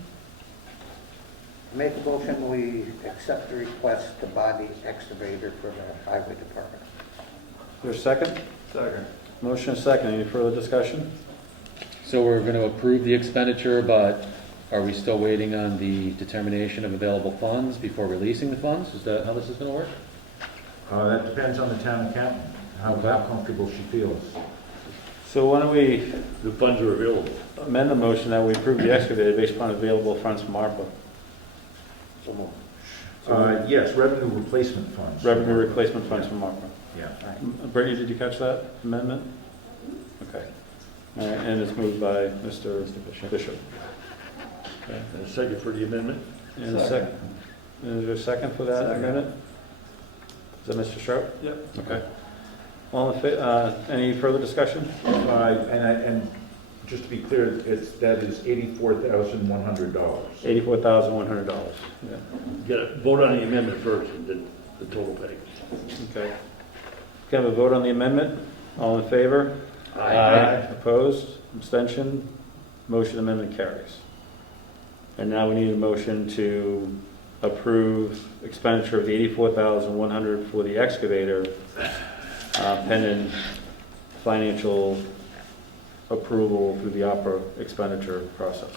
Make a motion, we accept the request to buy the excavator for the highway department. Is there a second? Second. Motion and second. Any further discussion? So we're going to approve the expenditure, but are we still waiting on the determination of available funds before releasing the funds? Is that how this is going to work? That depends on the town accountant, how comfortable she feels. So why don't we The funds are available. amend the motion that we approve the excavator based upon available funds from ARPA? Yes, revenue replacement funds. Revenue replacement funds from ARPA. Yeah. Brittany, did you catch that amendment? Okay. All right, and it's moved by Mr. Bishop. Okay. And a second for the amendment? And a second. Is there a second for that amendment? Is that Mr. Sharp? Yep. Okay. All in any further discussion? And just to be clear, that is $84,100. $84,100. Yeah. You gotta vote on the amendment first, and then the total package. Okay. Can I have a vote on the amendment? All in favor? Aye. Opposed? Abstention? Motion amendment carries. And now we need a motion to approve expenditure of the $84,100 for the excavator, pending financial approval through the opera expenditure process.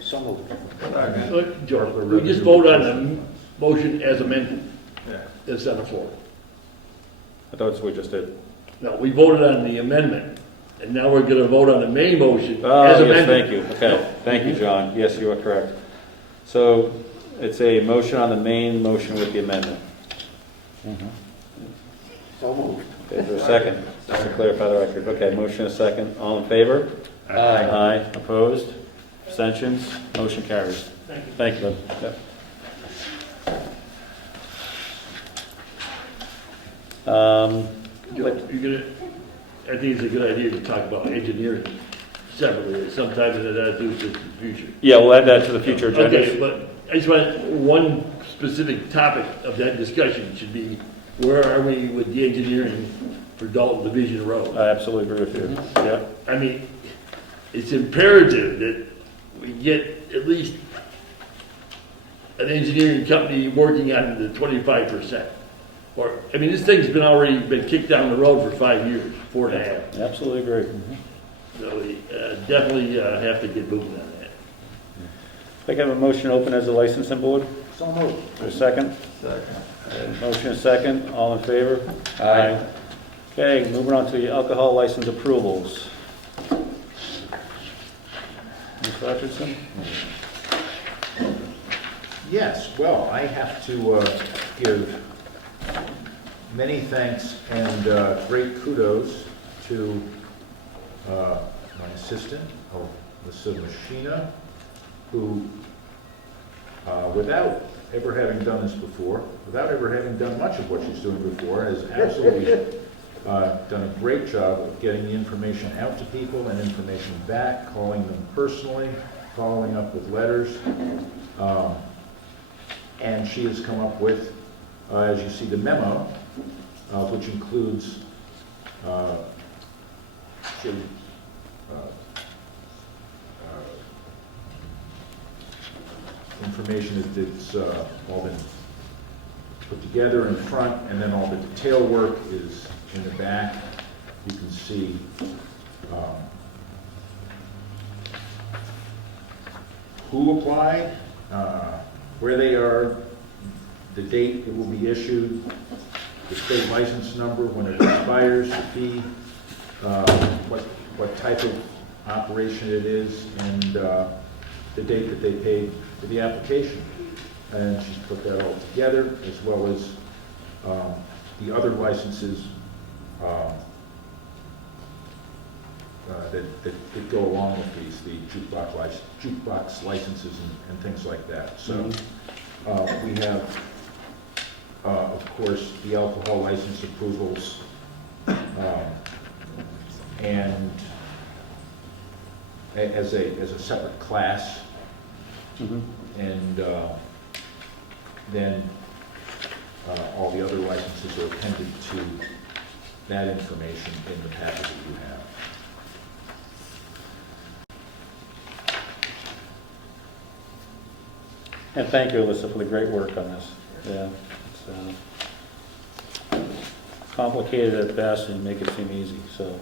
So moved. George, we just vote on the motion as amended. Yeah. It's on the floor. I thought that's what we just did. No, we voted on the amendment And now we're gonna vote on the main motion Oh, as yes, amended. thank you. Okay, thank you, John. Yes, you are correct. So it's a motion on the main motion with the amendment. So moved. Okay, is there a second? Just to clarify the record. Okay, motion and a second. All in favor? Aye. Aye. Opposed? Abstentions? Motion carries. Thank you. Thank you, Lynn. Yep. You're gonna, I think it's a good idea to talk about engineering separately sometime in the future. Yeah, we'll add that to the future agenda. Okay, but I just want, one specific topic of that discussion should be, where are we with the engineering for Dalton Division Road? I absolutely agree with you. Yeah. I mean, it's imperative that we get at least an engineering company working on the 25%. Or, I mean, this thing's already been kicked down the road for 5 years, 4.5. Absolutely agree. So we definitely have to get moving on that. I have a motion open as a licensing board. So moved. Is there a second? Second. Motion and second. All in favor? Aye. Okay, moving on to the alcohol license approvals. Ms. Richardson? Yes, well, I have to give many thanks and great kudos to my assistant, Alyssa Machina, who, without ever having done this before, without ever having done much of what she's doing before, has absolutely done a great job of getting the information out to people and information back, calling them personally, following up with letters. And she has come up with, as you see, the memo, which includes information that's all been put together in front, and then all the detail work is in the back. You can see who applied, where they are, the date it will be issued, the state license number, when it expires, the fee, what type of operation it is, and the date that they paid for the application. And she's put that all together, as well as the other licenses that go along with these, the jukebox licenses and things like that. So we have, of course, the alcohol license approvals, and as a separate class, and then all the other licenses are appended to that information in the packet that you have. And thank you, Alyssa, for the great work on this. Yeah, it's complicated at best and you make it seem easy, so.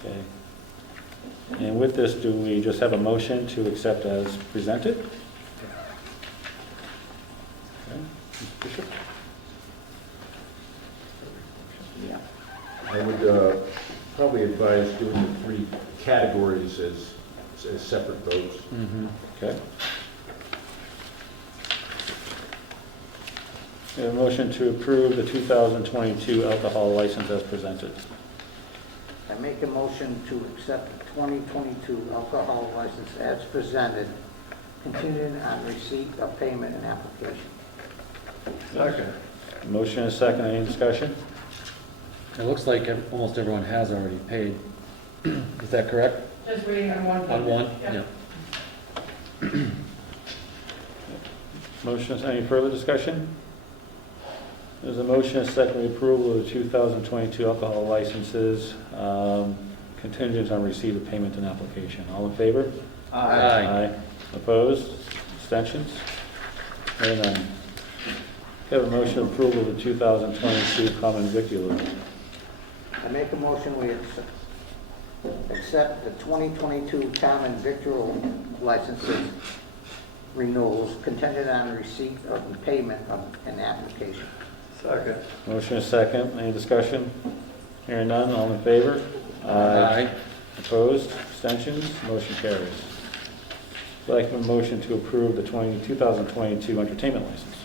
Okay. And with this, do we just have a motion to accept as presented? Okay. Mr. Bishop? Yeah. I would probably advise doing the 3 categories as separate votes. Okay. We have a motion to approve the 2022 alcohol license as presented. I make a motion to accept the 2022 alcohol license as presented, contingent on receipt of payment and application. Second. Motion and second, any discussion? It looks like almost everyone has already paid. Is that correct? Just waiting on one. On one? Yep. Yeah. Motion, any further discussion? There's a motion and second approval of the 2022 alcohol licenses, contingent on receipt of payment and application. All in favor? Aye. Opposed? Abstentions? Hearing none. Have a motion approval of the 2022 common vicular. I make a motion we accept the 2022 common victual licenses renewals contingent on receipt of the payment of an application. Second. Motion is second. Any discussion? Hearing none, all in favor? Aye. Opposed, abstentions, motion carries. I'd like a motion to approve the 2022 entertainment license.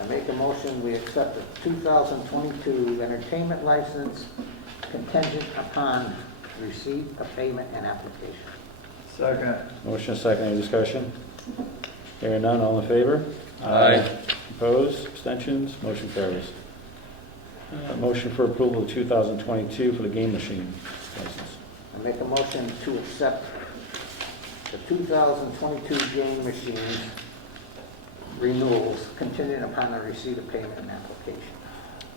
I make a motion, we accept the 2022 entertainment license contingent upon receipt of payment and application. Second. Motion is second, any discussion? Hearing none, all in favor? Aye. Opposed, abstentions, motion carries. Motion for approval of 2022 for the game machine license. I make a motion to accept the 2022 game machine renewals contingent upon the receipt of payment and application.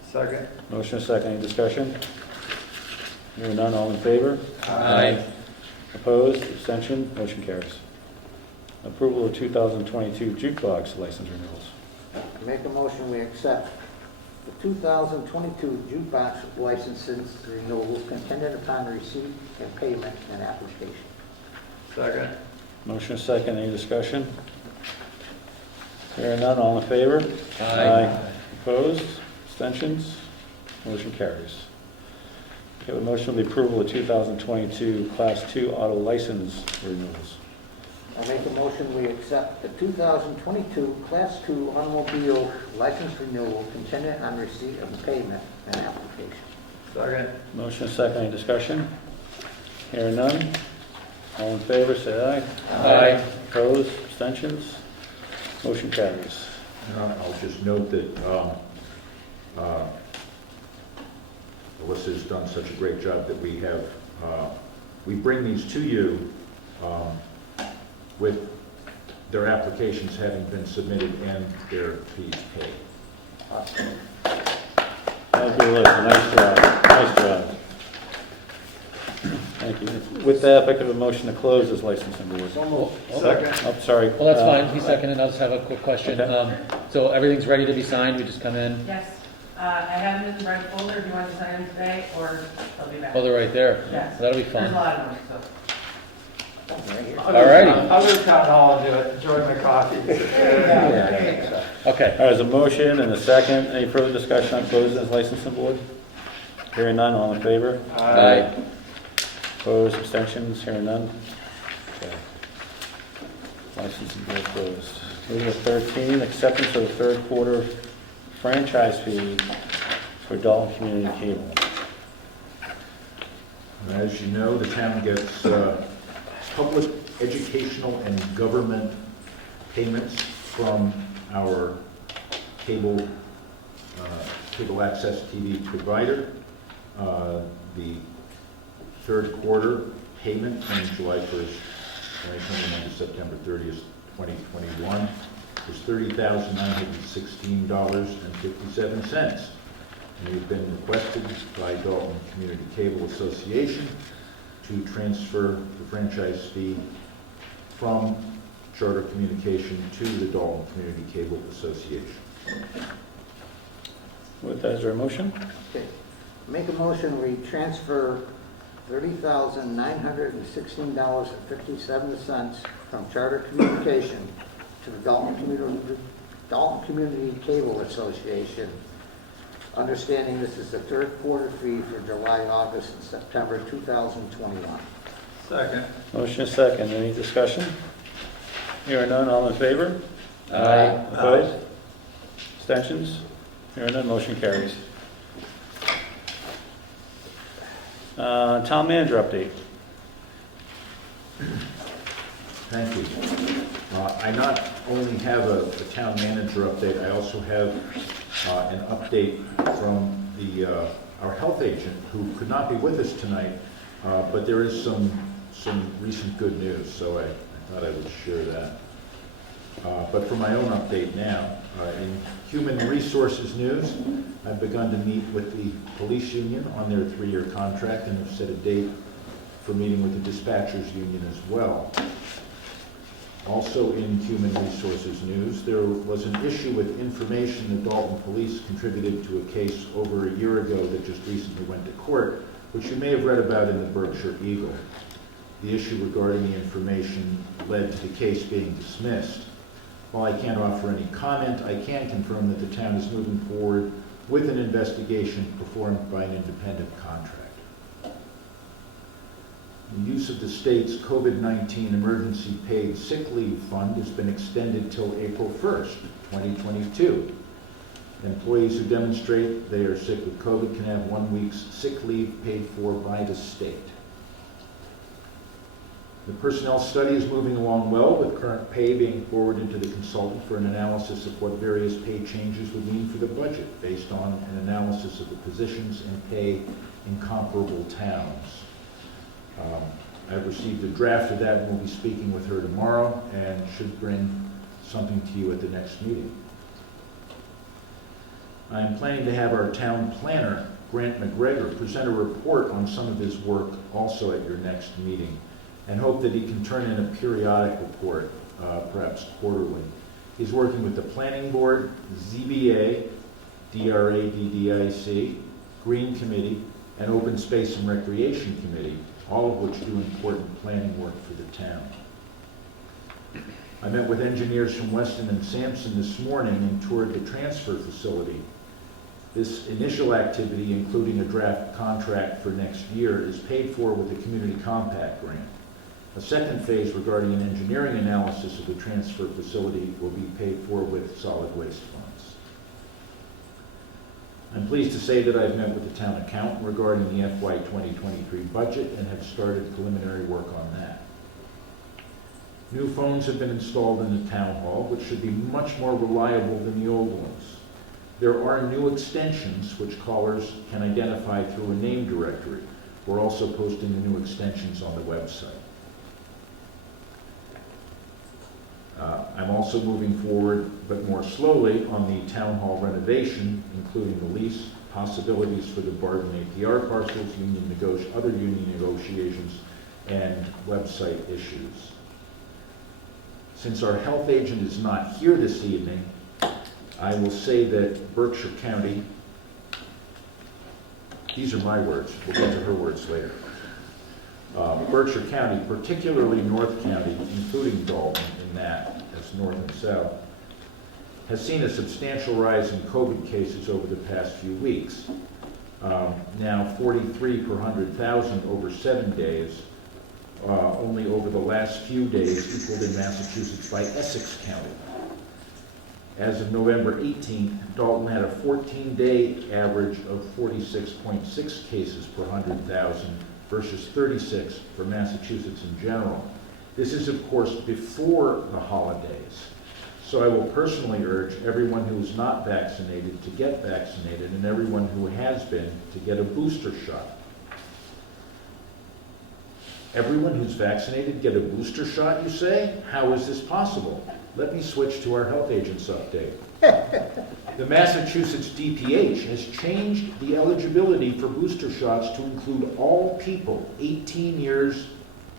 Second. Motion is second, any discussion? Hearing none, all in favor? Aye. Opposed, abstention, motion carries. Approval of 2022 Jukebox license renewals. I make a motion, we accept the 2022 Jukebox licenses renewals contingent upon receipt and payment and application. Second. Motion is second, any discussion? Hearing none, all in favor? Aye. Opposed, abstentions, motion carries. Okay, a motion of the approval of 2022 Class 2 auto license renewals. I make a motion, we accept the 2022 Class 2 automobile license renewal contingent on receipt of payment and application. Second. Motion is second, any discussion? Hearing none, all in favor, say aye. Aye. Opposed, abstentions, motion carries. I'll just note that Alyssa's done such a great job that we bring these to you with their applications having been submitted and their fees paid. Thank you, Alyssa, nice job, nice job. Thank you. With that, if I could have a motion to close this licensing board. So moved. Second. Oh, sorry. Well, that's fine, he's seconded, I'll just have a quick question. Okay. So everything's ready to be signed, we just come in, Yes, I have them in the right folder, do you want to sign them today, or they'll be back? oh, they're right there. Yes. That'll be There's a fun. lot of them, so. Alrighty. I'll go to town hall and do it, enjoy my coffee. Okay. There's a motion and a second. Any further discussion on closing this licensing board? Hearing none, all in favor? Aye. Opposed, abstentions, hearing none? Okay. Licensing board closed. Moving to 13, acceptance of the third quarter franchise fee for Dalton Community Cable. As you know, the town gets public, educational, and government payments from our cable access TV provider. The third quarter payment from July 1st, 2021 to September 30th, 2021 was $30,916.57. And we've been requested by Dalton Community Cable Association to transfer the franchise fee from Charter Communication to the Dalton Community Cable Association. With that, is there a motion? Okay. Make a motion, we transfer $30,916.57 from Charter Communication to the Dalton Community Cable Association, understanding this is the third quarter fee for July, August, and September 2021. Second. Motion is second. Any discussion? Hearing none, all in favor? Aye. Opposed? Abstentions? Hearing none, motion carries. Town manager update. Thank you. I not only have a town manager update, I also have an update from our health agent who could not be with us tonight, but there is some recent good news, so I thought I would share that. But for my own update now, in human resources news, I've begun to meet with the police union on their 3-year contract and have set a date for meeting with the dispatchers union as well. Also in human resources news, there was an issue with information that Dalton Police contributed to a case over a year ago that just recently went to court, which you may have read about in the Berkshire Eagle. The issue regarding the information led to the case being dismissed. While I can't offer any comment, I can confirm that the town is moving forward with an investigation performed by an independent contractor. The use of the state's COVID-19 emergency paid sick leave fund has been extended till April 1st, 2022. Employees who demonstrate they are sick with COVID can have 1 week's sick leave paid for by the state. The personnel study is moving along well, with current pay being forwarded to the consultant for an analysis of what various pay changes would mean for the budget, based on an analysis of the positions and pay in comparable towns. I've received a draft of that, and we'll be speaking with her tomorrow, and should bring something to you at the next meeting. I am planning to have our town planner, Grant McGregor, present a report on some of his work also at your next meeting, and hope that he can turn in a periodic report, perhaps quarterly. He's working with the Planning Board, ZBA, DRADDIC, Green Committee, and Open Space and Recreation Committee, all of which do important planning work for the town. I met with engineers from Weston and Sampson this morning and toured the transfer facility. This initial activity, including a draft contract for next year, is paid for with the Community Compact Grant. A second phase regarding an engineering analysis of the transfer facility will be paid for with solid waste funds. I'm pleased to say that I've met with the town accountant regarding the FY 2023 budget and have started preliminary work on that. New phones have been installed in the town hall, which should be much more reliable than the old ones. There are new extensions which callers can identify through a name directory. We're also posting the new extensions on the website. I'm also moving forward, but more slowly, on the town hall renovation, including the lease, possibilities for the Barton APR parcels, other union negotiations, and website issues. Since our health agent is not here this evening, I will say that Berkshire County, these are my words, we'll get to her words later. Berkshire County, particularly North County, including Dalton in that, as north and south, has seen a substantial rise in COVID cases over the past few weeks. Now 43 per 100,000 over 7 days, only over the last few days equaled in Massachusetts by Essex County. As of November 18th, Dalton had a 14-day average of 46.6 cases per 100,000 versus 36 for Massachusetts in general. This is, of course, before the holidays. So I will personally urge everyone who is not vaccinated to get vaccinated, and everyone who has been to get a booster shot. Everyone who's vaccinated get a booster shot, you say? How is this possible? Let me switch to our health agents update. The Massachusetts DPH has changed the eligibility for booster shots to include all people 18 years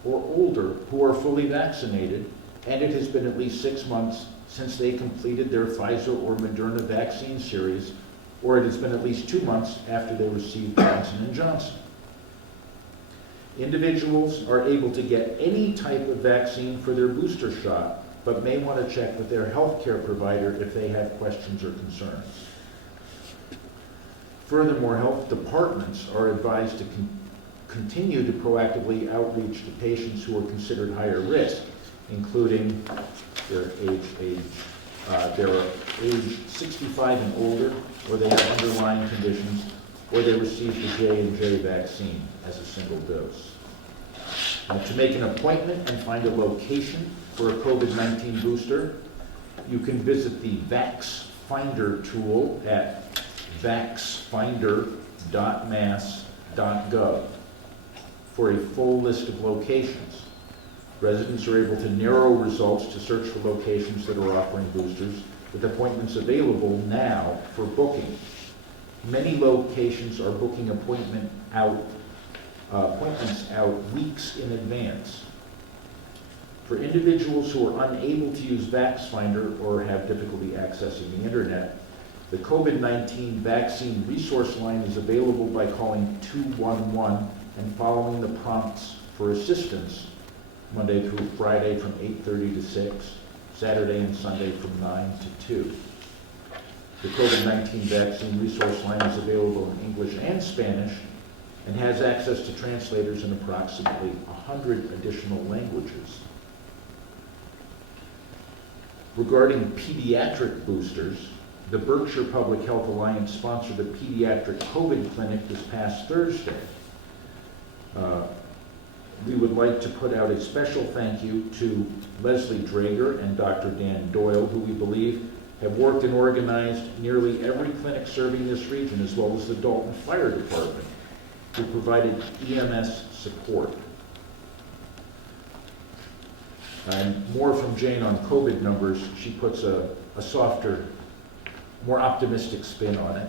or older who are fully vaccinated, and it has been at least 6 months since they completed their Pfizer or Moderna vaccine series, or it has been at least 2 months after they received Johnson & Johnson. Individuals are able to get any type of vaccine for their booster shot, but may want to check with their healthcare provider if they have questions or concerns. Furthermore, health departments are advised to continue to proactively outreach to patients who are considered higher risk, including they're age 65 and older, or they have underlying conditions, or they received the J&J vaccine as a single dose. To make an appointment and find a location for a COVID-19 booster, you can visit the Vax Finder tool at vaxfinder.mass.gov for a full list of locations. Residents are able to narrow results to search for locations that are offering boosters, with appointments available now for booking. Many locations are booking appointments out weeks in advance. For individuals who are unable to use VaxFinder or have difficulty accessing the internet, the COVID-19 vaccine resource line is available by calling 211 and following the prompts for assistance Monday through Friday from 8:30 to 6, Saturday and Sunday from 9 to 2. The COVID-19 vaccine resource line is available in English and Spanish and has access to translators in approximately 100 additional languages. Regarding pediatric boosters, the Berkshire Public Health Alliance sponsored a pediatric COVID clinic this past Thursday. We would like to put out a special thank you to Leslie Drager and Dr. Dan Doyle, who we believe have worked and organized nearly every clinic serving this region, as well as the Dalton Fire Department, who provided EMS support. And more from Jane on COVID numbers. She puts a softer, more optimistic spin on it.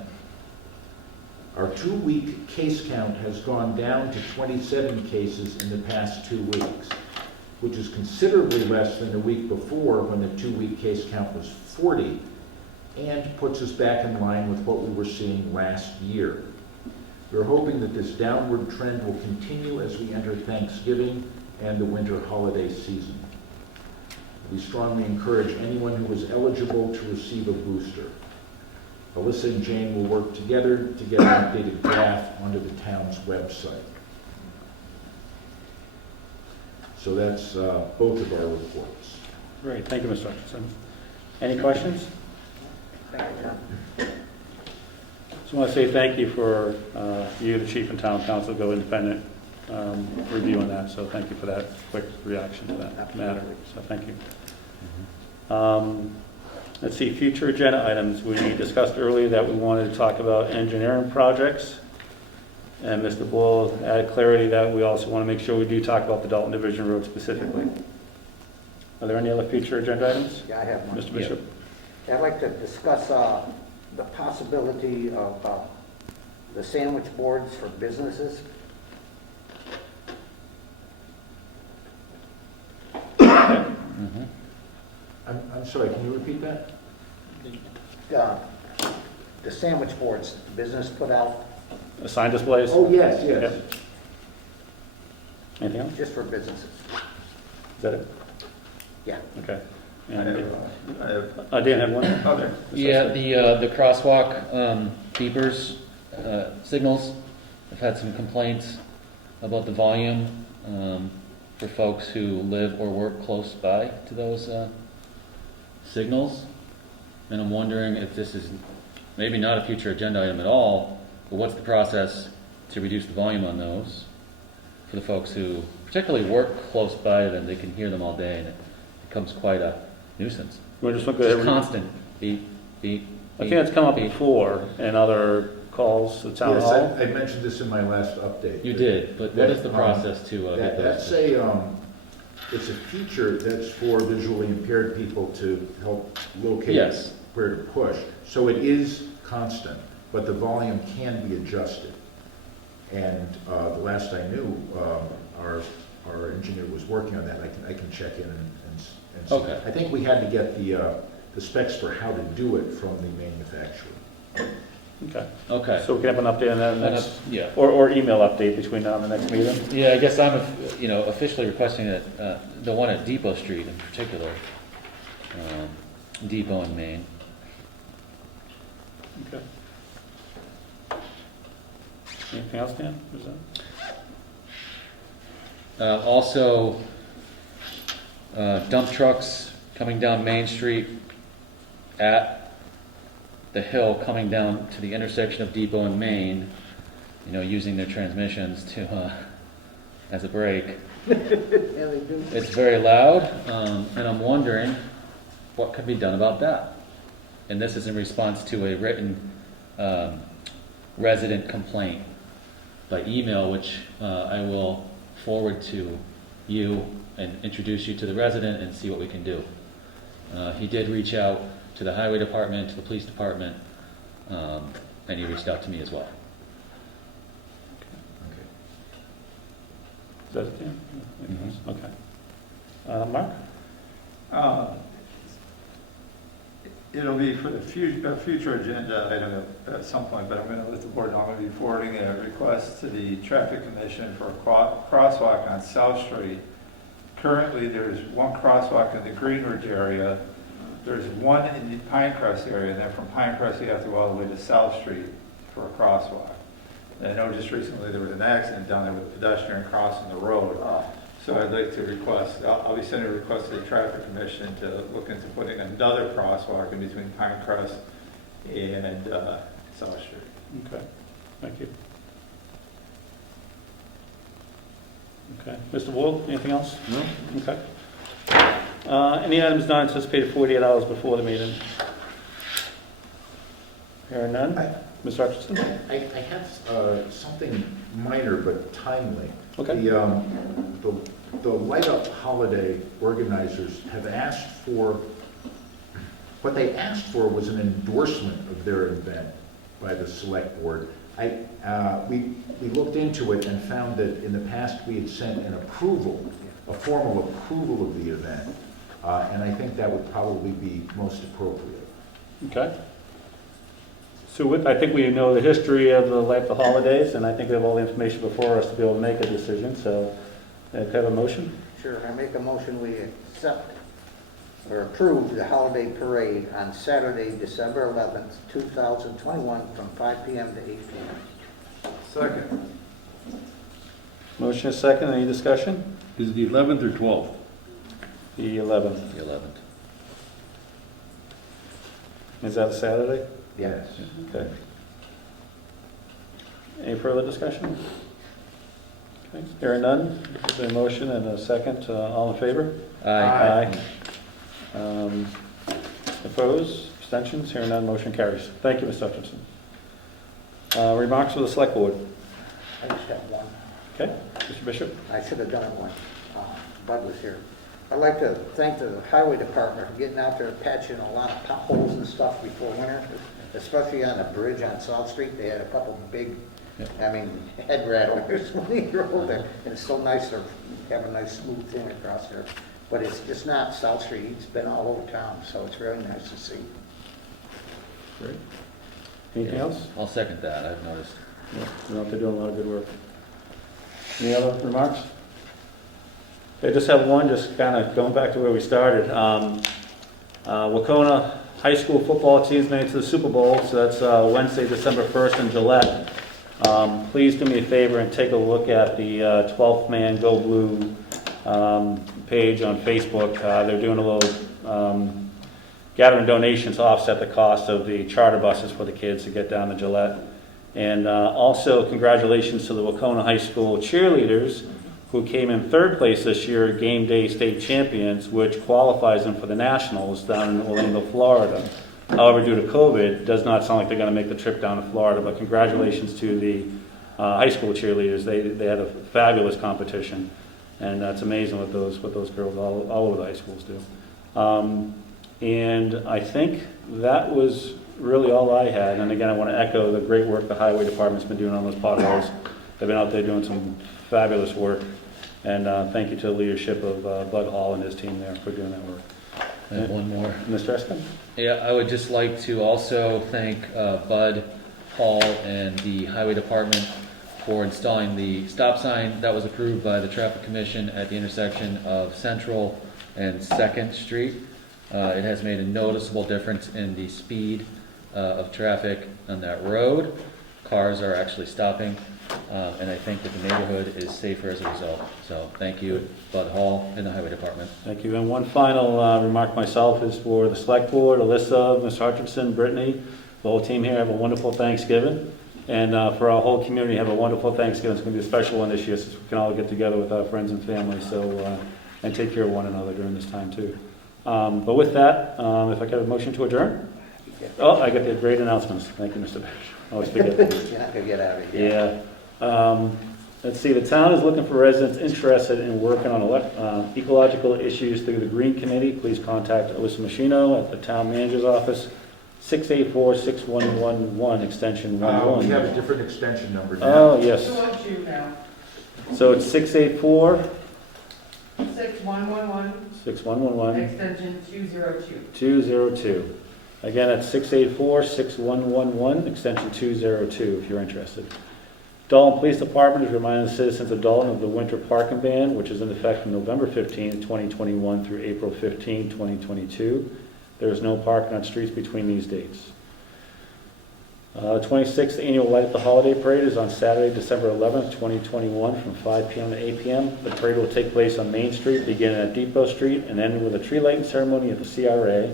Our 2-week case count has gone down to 27 cases in the past 2 weeks, which is considerably less than the week before when the 2-week case count was 40, and puts us back in line with what we were seeing last year. We're hoping that this downward trend will continue as we enter Thanksgiving and the winter holiday season. We strongly encourage anyone who is eligible to receive a booster. Alyssa and Jane will work together to get an updated graph onto the town's website. So that's both of our reports. Great, thank you, Mr. Hutchinson. Any questions? Thank you, John. Just want to say thank you for you, the chief and town council, go independent review on that. So thank you for that quick reaction to that matter. So thank you. Let's see, future agenda items. We discussed earlier that we wanted to talk about engineering projects. And Mr. Bull added clarity that we also want to make sure we do talk about the Dalton Division Road specifically. Are there any other future agenda items? Yeah, I have one. Mr. Bishop? I'd like to discuss the possibility of the sandwich boards for businesses. I'm sorry, can you repeat that? The sandwich boards the business put out, Sign displays? Oh, yes, yes. Yep. Anything else? just for businesses. Is that it? Yeah. Okay. I And, have, Dan had one? okay. Yeah, the crosswalk beepers, signals, I've had some complaints about the volume for folks who live or work close by to those signals. And I'm wondering if this is maybe not a future agenda item at all, but what's the process to reduce the volume on those for the folks who particularly work close by them? They can hear them all day and it becomes quite a nuisance. You want to just look at Just every... constant beep, beep. I think it's come up before in other calls to town Yes, hall. I mentioned this in my last update. You did, but what is the process to get That's those? it's a feature that's for visually impaired people to help locate Yes. where to push. So it is constant, but the volume can be adjusted. And the last I knew, our engineer was working on that. I can check in and see. Okay. I think we had to get the specs for how to do it from the manufacturer. Okay. Okay. So we can have an update on that next, Yeah. or email update between now and the next meeting? Yeah, I guess I'm, officially requesting that, the one at Depot Street in particular, Depot and Main. Okay. Anything else, Dan? Is that- Also, dump trucks coming down Main Street at the hill coming down to the intersection of Depot and Main, using their transmissions to, as a brake. Yeah, they do. It's very loud, and I'm wondering what could be done about that. And this is in response to a written resident complaint by email, which I will forward to you and introduce you to the resident and see what we can do. He did reach out to the highway department, to the police department, and he reached out to me as well. Is that it, Dan? Anything else? Okay. Mark? It'll be for the future agenda item at some point, but I'm going to let the board know I'm going to be forwarding a request to the Traffic Commission for a crosswalk on South Street. Currently, there's one crosswalk in the Greenridge area there's one in the Pinecrest area, and then from Pinecrest you have to go all the way to South Street for a crosswalk. And I know just recently there was an accident down there with a pedestrian crossing the road. So I'd like to request, I'll be sending a request to the Traffic Commission to look into putting another crosswalk in between Pinecrest and South Street. Okay, thank you. Okay, Mr. Ward, anything else? No? Okay. Any items not anticipated 48 hours before the meeting? Hearing none? Mr. Hutchinson? I have something minor but timely. Okay. The Light Up Holiday organizers have asked for, what they asked for was an endorsement of their event by the Selectboard. We looked into it and found that in the past we had sent an approval, a formal approval of the event, and I think that would probably be most appropriate. Okay. So I think we know the history of the Light the Holidays, and I think we have all the information before us to be able to make a decision, so can I have a motion? Sure, I make a motion we accept or approve the holiday parade on Saturday, December 11th, 2021, from 5 p.m. to 8 p.m. Second. Motion is second, any discussion? Is it the 11th or 12th? The 11th. The 11th. Is that a Saturday? Yes. Okay. Any further discussion? Okay, hearing none, there's a motion and a second, all in favor? Aye. Opposed, abstentions, hearing none, motion carries. Thank you, Mr. Hutchinson. Remarks of the Select Board. I just have one. Okay, Mr. Bishop? I should have done it when Bud was here. I'd like to thank the Highway Department for getting out there patching a lot of potholes and stuff before winter, especially on the bridge on South Street. They had a couple big, head rattlers when you rode there. And it's so nice to have a nice smooth thing across there. But it's just not South Street. It's been all over town, so it's really nice to see. Great. Anything else? I'll second that, I've noticed. Yeah, they're doing a lot of good work. Any other remarks? I just have one, just kind of going back to where we started. Wacona High School football teams made it to the Super Bowl, so that's Wednesday, December 1st in Gillette. Please do me a favor and take a look at the 12th Man Go Blue page on Facebook. They're doing a little gathering donations to offset the cost of the charter buses for the kids to get down to Gillette. And also congratulations to the Wacona High School cheerleaders who came in third place this year, game day state champions, which qualifies them for the Nationals down in Orlando, Florida. However, due to COVID, it does not sound like they're going to make the trip down to Florida, but congratulations to the high school cheerleaders. They had a fabulous competition, and that's amazing what those girls all over the high schools do. And I think that was really all I had. And again, I want to echo the great work the Highway Department's been doing on those potholes. They've been out there doing some fabulous work. And thank you to the leadership of Bud Hall and his team there for doing that work. I have one more. Mr. Eskin? Yeah, I would just like to also thank Bud Hall and the Highway Department for installing the stop sign that was approved by the Traffic Commission at the intersection of Central and 2nd Street. It has made a noticeable difference in the speed of traffic on that road. Cars are actually stopping, and I think that the neighborhood is safer as a result. So thank you, Bud Hall and the Highway Department. Thank you. And one final remark myself is for the Select Board, Alyssa, Mr. Hutchinson, Brittany, the whole team here, have a wonderful Thanksgiving. And for our whole community, have a wonderful Thanksgiving. It's going to be a special one this year, so we can all get together with our friends and family, and take care of one another during this time too. But with that, if I could have a motion to adjourn? Oh, I got the great announcements. Thank you, Mr. Bash. Always forget. You're not going to get out of here. Yeah. Let's see, the town is looking for residents interested in working on ecological issues through the Green Committee. Please contact Alyssa Machino at the town manager's office, 684-6111, extension 11. We have a different extension number now. Oh, yes. Who owns you now? So it's 684 6111, 6111 extension 202. 202. Again, it's 684-6111, extension 202, if you're interested. Dalton Police Department is reminding the citizens of Dalton of the winter parking ban, which is in effect from November 15, 2021 through April 15, 2022. There is no parking on streets between these dates. The 26th Annual Light Up the Holiday Parade is on Saturday, December 11th, 2021, from 5 p.m. to 8 p.m. The parade will take place on Main Street, beginning at Depot Street, and end with a tree lighting ceremony at the CRA.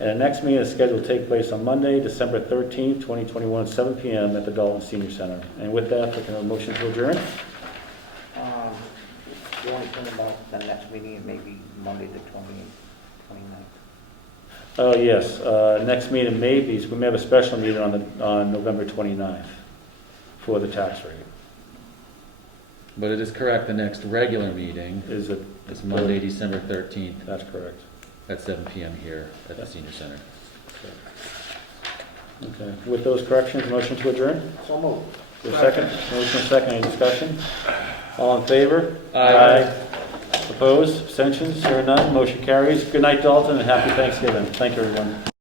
And the next meeting is scheduled to take place on Monday, December 13th, 2021, at 7 p.m. at the Dalton Senior Center. And with that, I can have a motion to adjourn. The only thing about the next meeting, it may be Monday the 29th. Oh, yes, next meeting maybe, we may have a special meeting on November 29th for the tax rate. But it is correct, the next regular meeting Is it? is Monday, December 13th That's correct. at 7 p.m. here at the Senior Center. Okay, with those corrections, motion to adjourn? So moved. For a second? Motion and second, any discussion? All in favor? Aye. Opposed, abstentions, hearing none, motion carries. Good night, Dalton, and happy Thanksgiving. Thank you, everyone.